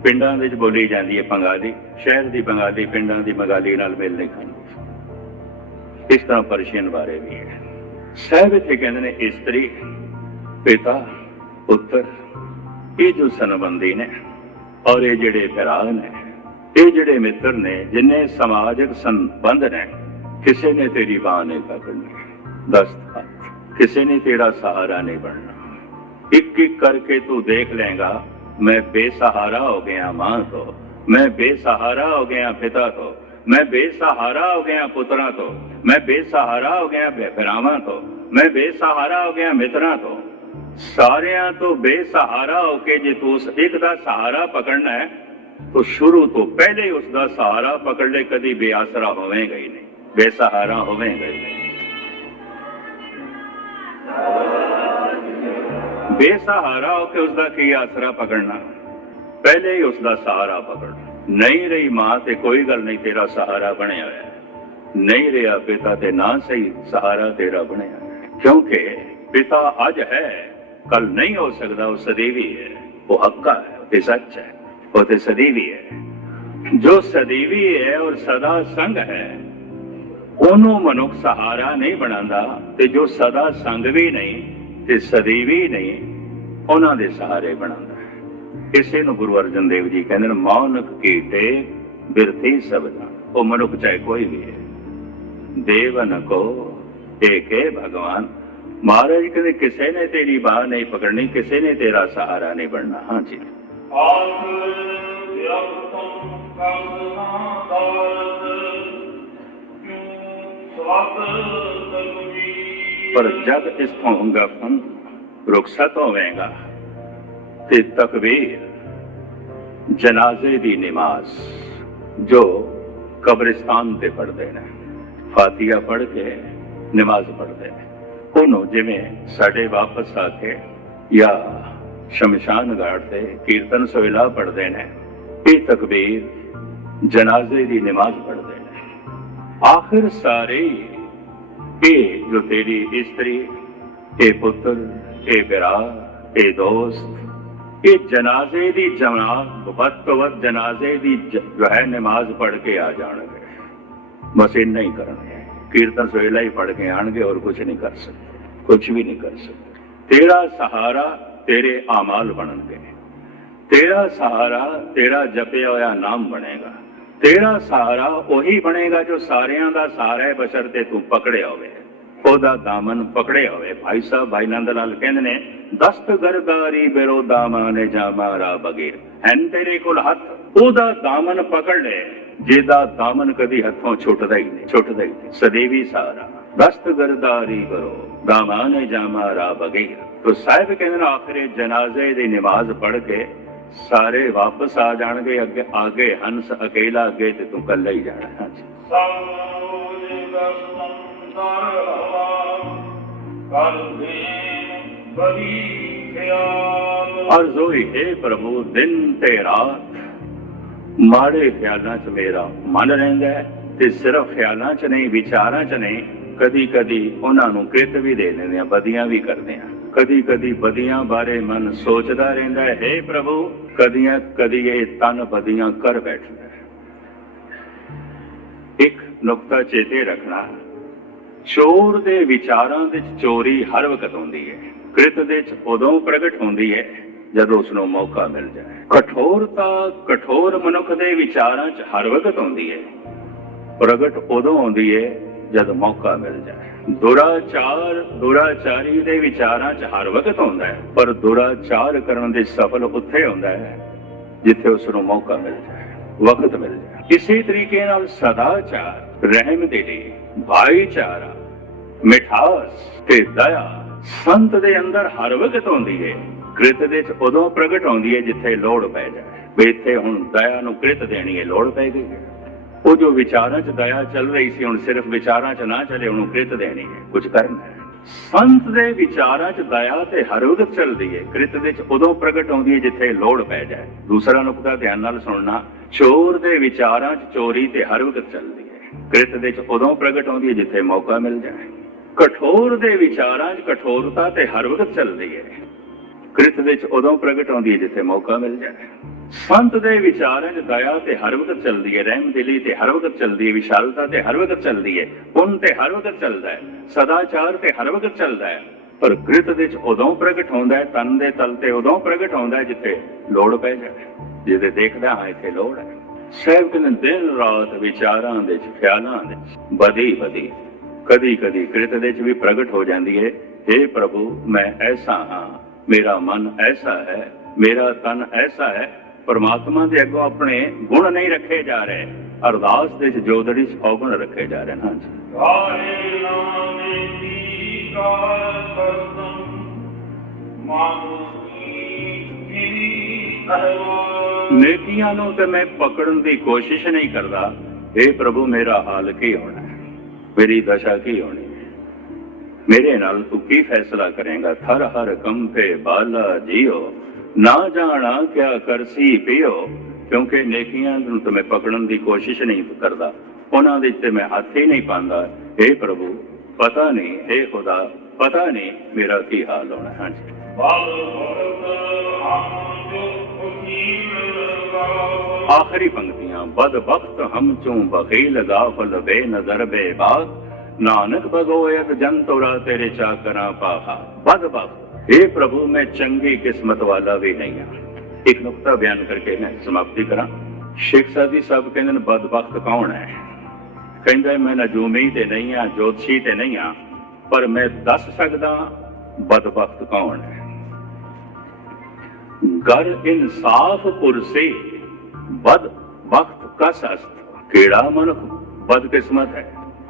ਪਿੰਡਾਂ ਵਿੱਚ ਬੋਲੀ ਜਾਂਦੀ ਹੈ ਬੰਗਾਲੀ। ਸ਼ਹਿਰ ਦੀ ਬੰਗਾਲੀ ਪਿੰਡਾਂ ਦੀ ਬੰਗਾਲੀ ਨਾਲ ਮੇਲ ਨਹੀਂ ਖਾਂਦੀ। ਇਸ ਤਰ੍ਹਾਂ ਪਰਸ਼ੀਅਨ ਬਾਰੇ ਵੀ ਹੈ। ਸਾਹਿਬ ਇੱਥੇ ਕਹਿੰਦੇ ਨੇ ਇਸਤਰੀ, ਪਿਤਾ, ਪੁੱਤਰ, ਇਹ ਜੋ ਸੰਬੰਧੀ ਨੇ ਔਰ ਇਹ ਜਿਹੜੇ ਭਰਾ ਨੇ, ਇਹ ਜਿਹੜੇ ਮਿੱਤਰ ਨੇ, ਜਿੰਨੇ ਸਮਾਜਿਕ ਸੰਬੰਧ ਨੇ, ਕਿਸੇ ਨੇ ਤੇਰੀ ਬਾਂਹ ਨਹੀਂ ਪਕੜਨੀ। ਦਸਤ ਕਿਸੇ ਨੇ ਤੇਰਾ ਸਹਾਰਾ ਨਹੀਂ ਬਣਨਾ। ਇੱਕ ਇੱਕ ਕਰਕੇ ਤੂੰ ਦੇਖ ਲੇਗਾ, मैं बेसहारा हो गया मां तो, मैं बेसहारा हो गया पिता तो, मैं बेसहारा हो गया पुत्रा तो, मैं बेसहारा हो गया भरावां तो, मैं बेसहारा हो गया मित्रा तो। सारियां तो बेसहारा होके जे तू उस एक दा सहारा पकड़ना है तो शुरू तो पहले ही उसका सहारा पकड़ ले। कभी बेआसरा होवेगा ही नहीं, बेसहारा होवेगा ही नहीं। बेसहारा होकर उसका की आसरा पकड़ना, पहले ही उसका सहारा पकड़ना। नहीं रही मां ते कोई गल नहीं, तेरा सहारा बनया है। नहीं रहा पिता ते ना सही, सहारा तेरा बनया है। क्योंकि पिता अज है, कल नहीं हो सकता। वो सदैवी है, वो हक्का है, वो सच है, वो ते सदैवी है। जो सदैवी है और सदा संग है ਉਹਨੂੰ ਮਨੁੱਖ ਸਹਾਰਾ ਨਹੀਂ ਬਣਾਉਂਦਾ, ਤੇ ਜੋ ਸਦਾ ਸੰਗ ਵੀ ਨਹੀਂ ਤੇ ਸਦੀਵੀ ਨਹੀਂ ਉਹਨਾਂ ਦੇ ਸਹਾਰੇ ਬਣਾਉਂਦਾ ਹੈ। ਇਸੇ ਨੂੰ ਗੁਰੂ ਅਰਜਨ ਦੇਵ ਜੀ ਕਹਿੰਦੇ ਨੇ ਮੌਨਕ ਕੀਟੇ ਬਿਰਥੀ ਸਬਦਾਂ। ਉਹ ਮਨੁੱਖ ਚਾਹੇ ਕੋਈ ਵੀ ਹੈ, ਦੇਵਨ ਕੋ ਏਕੇ ਭਗਵਾਨ। ਮਹਾਰਾਜ ਕਹਿੰਦੇ ਕਿਸੇ ਨੇ ਤੇਰੀ ਬਾਹ ਨਹੀਂ ਪਕੜਨੀ, ਕਿਸੇ ਨੇ ਤੇਰਾ ਸਹਾਰਾ ਨਹੀਂ ਬਣਨਾ। ਹਾਂਜੀ पर जब इस्थों गफन रुखसत होवेगा ते तकबीर जनाजे दी नमाज जो कब्रिस्तान ते पढ़ते हैं, फातिहा पढ़ के नमाज पढ़ते हैं, ਉਹਨੂੰ ਜਿਵੇਂ ਸਾਡੇ ਵਾਪਸ ਆ ਕੇ ਜਾਂ ਸ਼ਮਸ਼ਾਨ ਘਾਟ ਤੇ ਕੀਰਤਨ ਸੋਹਿਲਾ ਪੜ੍ਹਦੇ ਨੇ, ਇਹ ਤਕਬੀਰ ਜਨਾਜ਼ੇ ਦੀ ਨਮਾਜ਼ ਪੜ੍ਹਦੇ ਨੇ। आखिर सारे ये जो तेरी स्त्री, ये पुत्र, ये बिरा, ये दोस्त, ये जनाजे दी जमात वध तो वध जनाजे दी जो है नमाज पढ़ के आ जाएंगे। बस इन्ना ही करना है, कीर्तन सोहेला ही पढ़ के आएंगे और कुछ नहीं कर सकते, कुछ भी नहीं कर सकते। तेरा सहारा तेरे आमाल बनणगे, तेरा सहारा तेरा जपिया होया नाम बनेगा। तेरा सहारा ਉਹੀ ਬਣੇਗਾ ਜੋ ਸਾਰਿਆਂ ਦਾ ਸਹਾਰਾ ਹੈ, ਬਸ਼ਰਤੇ ਤੂੰ ਪਕੜਿਆ ਹੋਵੇ, ਉਹਦਾ ਦਾਮਨ ਪਕੜਿਆ ਹੋਵੇ। ਭਾਈ ਸਾਹਿਬ ਭਾਈ ਨੰਦ ਲਾਲ ਕਹਿੰਦੇ ਨੇ ਦਸਤਗਰਦਾਰੀ ਬਿਰੋ ਦਾਮਾਨੇ ਜਾ ਮਾਰਾ ਬਗੀਰ। ਹੈਨ ਤੇਰੇ ਕੋਲ ਹੱਥ, ਉਹਦਾ ਦਾਮਨ ਪਕੜ ਲੈ, ਜਿਹਦਾ ਦਾਮਨ ਕਦੀ ਹੱਥੋਂ ਛੁੱਟਦਾ ਹੀ ਨਹੀਂ, ਛੁੱਟਦਾ ਹੀ ਨਹੀਂ। ਸਦੀਵੀ ਸਹਾਰਾ ਦਸਤਗਰਦਾਰੀ ਬਿਰੋ ਦਾਮਾਨੇ ਜਾ ਮਾਰਾ ਬਗੀਰ। ਤੋ ਸਾਹਿਬ ਕਹਿੰਦੇ ਨੇ ਆਖਰੇ ਜਨਾਜ਼ੇ ਦੀ ਨਮਾਜ਼ ਪੜ੍ਹ ਕੇ ਸਾਰੇ ਵਾਪਸ ਆ ਜਾਣਗੇ। ਅੱਗੇ ਆਗੇ ਹੰਸ ਅਕੇਲਾ, ਅੱਗੇ ਤੇ ਤੂੰ ਕੱਲਾ ਹੀ ਜਾਣਾ। ਹਾਂਜੀ ਅਰਜ਼ੋਈ ਹੈ ਪ੍ਰਭੂ ਦਿਨ ਤੇ ਰਾਤ, ਮਾੜੇ ਖਿਆਲਾਂ 'ਚ ਮੇਰਾ ਮਨ ਰਹਿੰਦਾ ਤੇ ਸਿਰਫ ਖਿਆਲਾਂ 'ਚ ਨਹੀਂ, ਵਿਚਾਰਾਂ 'ਚ ਨਹੀਂ। ਕਦੀ ਕਦੀ ਉਹਨਾਂ ਨੂੰ ਕਿਰਤ ਵੀ ਦੇ ਦਿੰਦੇ ਆ, ਬਦੀਆਂ ਵੀ ਕਰਦੇ ਆ। ਕਦੀ ਕਦੀ ਬਦੀਆਂ ਬਾਰੇ ਮਨ ਸੋਚਦਾ ਰਹਿੰਦਾ ਹੈ, ਹੇ ਪ੍ਰਭੂ ਕਦੀਆਂ ਕਦੀ ਇਹ ਤਨ ਬਦੀਆਂ ਕਰ ਬੈਠਦਾ ਹੈ। ਇੱਕ ਨੁਕਤਾ ਚੇਤੇ ਰੱਖਣਾ, ਚੋਰ ਦੇ ਵਿਚਾਰਾਂ ਵਿੱਚ ਚੋਰੀ ਹਰ ਵਕਤ ਹੁੰਦੀ ਹੈ। ਕ੍ਰਿਤ ਦੇ ਵਿੱਚ ਉਦੋਂ ਪ੍ਰਗਟ ਹੁੰਦੀ ਹੈ ਜਦੋਂ ਉਸਨੂੰ ਮੌਕਾ ਮਿਲ ਜਾਏ। ਕਠੋਰਤਾ ਕਠੋਰ ਮਨੁੱਖ ਦੇ ਵਿਚਾਰਾਂ 'ਚ ਹਰ ਵਕਤ ਹੁੰਦੀ ਹੈ, ਪ੍ਰਗਟ ਉਦੋਂ ਹੁੰਦੀ ਹੈ ਜਦ ਮੌਕਾ ਮਿਲ ਜਾਏ। ਦੁਰਾਚਾਰ ਦੁਰਾਚਾਰੀ ਦੇ ਵਿਚਾਰਾਂ 'ਚ ਹਰ ਵਕਤ ਹੁੰਦਾ ਹੈ, ਪਰ ਦੁਰਾਚਾਰ ਕਰਨ ਦੇ ਸਫਲ ਉੱਥੇ ਹੁੰਦਾ ਹੈ ਜਿੱਥੇ ਉਸ ਨੂੰ ਮੌਕਾ ਮਿਲ ਜਾਏ, ਵਕਤ ਮਿਲ ਜਾਏ। ਇਸੇ ਤਰੀਕੇ ਨਾਲ ਸਦਾਚਾਰ ਰਹਿਮ ਦੇ ਲਈ, भाईचारा, मिठास ते दया संत दे अंदर हर वक्त आउंदी है। कृत दे च उदों प्रगट आउंदी है जिथे लोड़ पै जाए। भी इत्थे हुण दया नूं कृत देनी है, लोड़ पै गई है। वो जो विचारां च दया चल रही सी, हुण सिर्फ विचारां च ना चले, हुण कृत देनी है, कुछ करना है। संत दे विचारां च दया ते हर वक्त चलदी है। कृत दे च उदों प्रगट आउंदी है जिथे लोड़ पै जाए। दूसरा नुकता ध्यान नाल सुनना, चोर दे विचारां च चोरी ते हर वक्त चलदी है। कृत दे च उदों प्रगट आउंदी है जिथे मौका मिल जाए। कठोर दे विचारां च कठोरता ते हर वक्त चलदी है। कृत दे च उदों प्रगट आउंदी है जिथे मौका मिल जाए। संत दे विचारां च दया ते हर वक्त चलदी है। रहमदिली ते हर वक्त चलदी है। विशालता ते हर वक्त चलदी है। पुण्य ते हर वक्त चलदा है। सदाचार ते हर वक्त चलदा है। पर कृत दे च उदों प्रगट होंदा है, तन दे तल ते उदों प्रगट होंदा है जिथे लोड़ पै जाए। जिथे देखदा हां इत्थे लोड़ है। साहिब कहंदे दिन रात विचारां दे च ख्यालां दे बधी बधी कदी कदी कृत दे च भी प्रगट हो जाती है। हे प्रभु, मैं ऐसा हाँ, मेरा मन ऐसा है, मेरा तन ऐसा है। परमात्मा दे अगों अपने गुण नहीं रखे जा रहे, अरदास दे च जोदड़ी च अवगुण रखे जा रहे हैं। नेकियां नूं ते मैं पकड़न दी कोशिश नहीं करता। हे प्रभु, मेरा हाल की होना है, मेरी दशा की होनी है, मेरे नाल तू की फैसला करेगा। थर हर कंपे बाला जियो, ना जाना क्या करसी पियो। क्योंकि नेकियां नूं ते मैं पकड़न की कोशिश नहीं करता, उन्हां दे ते मैं हाथ ही नहीं पांदा। हे प्रभु, पता नहीं, हे खुदा, पता नहीं मेरा की हाल होना है। आखिरी पंक्तियां, बदबख्त हम चूं बखील गाफल बेनजर बेबाक, नानक भगोयत जन तोरा तेरे चाकरा पाहा। बदबख्त, हे प्रभु, मैं चंगी किस्मत वाला भी नहीं हाँ। एक नुकता बयान करके मैं समाप्ति करा। शेख सादी साहब कहते बदबख्त कौन है? कहता मैं नजूमी ते नहीं हाँ, ज्योतिषी ते नहीं हाँ, पर मैं दस सकदा बदबख्त कौन है। गर इंसाफ पुरसे बद वक्त कस अस्त। केड़ा मनुख बदकिस्मत है,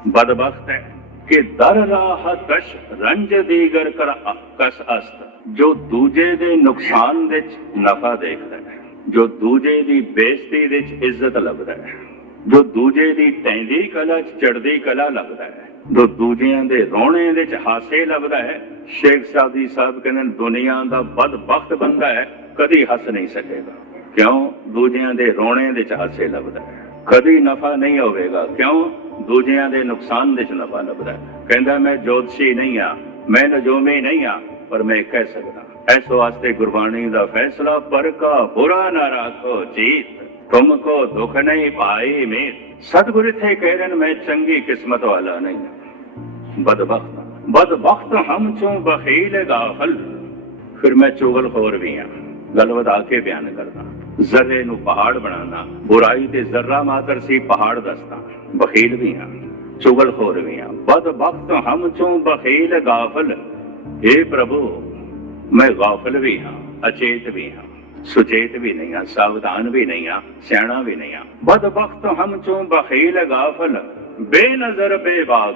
बदबख्त है कि दर राह कश रंज दीगर कर कस अस्त, जो दूजे दे नुकसान दे नफा देखता है, जो दूजे दी बेइज्जती दे इज्जत लगता है, जो दूजे दी टैंदी कला चढ़दी कला लगता है, जो दूजियां दे रोने दे हासे लगता है। शेख सादी साहब कहते दुनिया का बदबख्त बंदा है, कदी हस नहीं सकेगा। क्यों? दूजियां दे रोने दे हासे लगता है। कदी नफा नहीं होगा। क्यों? दूजियां दे नुकसान दे नफा लगता है। कहता मैं ज्योतिषी नहीं हाँ, मैं नजूमी नहीं हाँ, पर मैं कह सकता। इस वास्ते गुरबाणी का फैसला, पर का बुरा ना राखो जीत, तुमको दुख नहीं पाई मीत। सतगुरु थे कह रहे मैं चंगी किस्मत वाला नहीं हूं, बदबख्त। बदबख्त हम चूं बखील गाफल, फिर मैं चुगलखोर भी हाँ। गल वधा के बयान करना, जर्रे नूं पहाड़ बनाना, बुराई ते जर्रा मातर सी पहाड़ दसदा। बखील भी हाँ, चुगलखोर भी हाँ। बदबख्त हम चूं बखील गाफल, हे प्रभु, मैं गाफिल भी हाँ, अचेत भी हाँ, सुचेत भी नहीं हाँ, सावधान भी नहीं हाँ, सियाणा भी नहीं हाँ। बदबख्त हम चूं बखील गाफल, बेनजर बेबाक,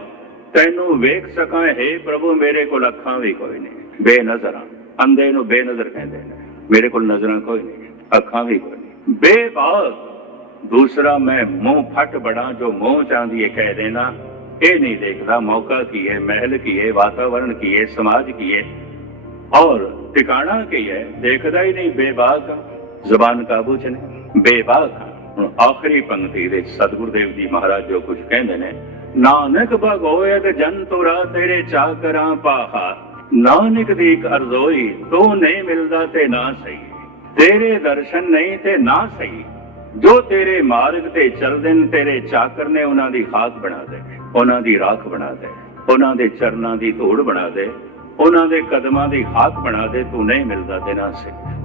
तैनू वेख सकां हे प्रभु, मेरे को अखां भी कोई नहीं। बेनजर, अंधे नूं बेनजर कहते हैं, मेरे को नजर कोई नहीं, अखां भी कोई नहीं। बेबाक, दूसरा मैं मुंह फट बड़ा, जो मुंह चाहती है कह देना, ये नहीं देखता मौका की है, महल की है, वातावरण की है, समाज की है और ठिकाना की है, देखता ही नहीं। बेबाक, जुबान काबू च नहीं, बेबाक। आखिरी पंक्ति दे सतगुरुदेव जी महाराज जो कुछ कहते ने, नानक भगोयत जन तुरा तेरे चाकरा पाहा, नानक दी अर्जोई तो नहीं मिलदा ते ना सही, तेरे दर्शन नहीं ते ना सही, जो तेरे मार्ग ते चलदे ने तेरे चाकर ने उन्हां दी खाक बना दे, उन्हां दी राख बना दे, उन्हां दे चरनां दी धूड़ बना दे, उन्हां दे कदमां दी खाक बना दे, तू नहीं मिलदा ते ना सही।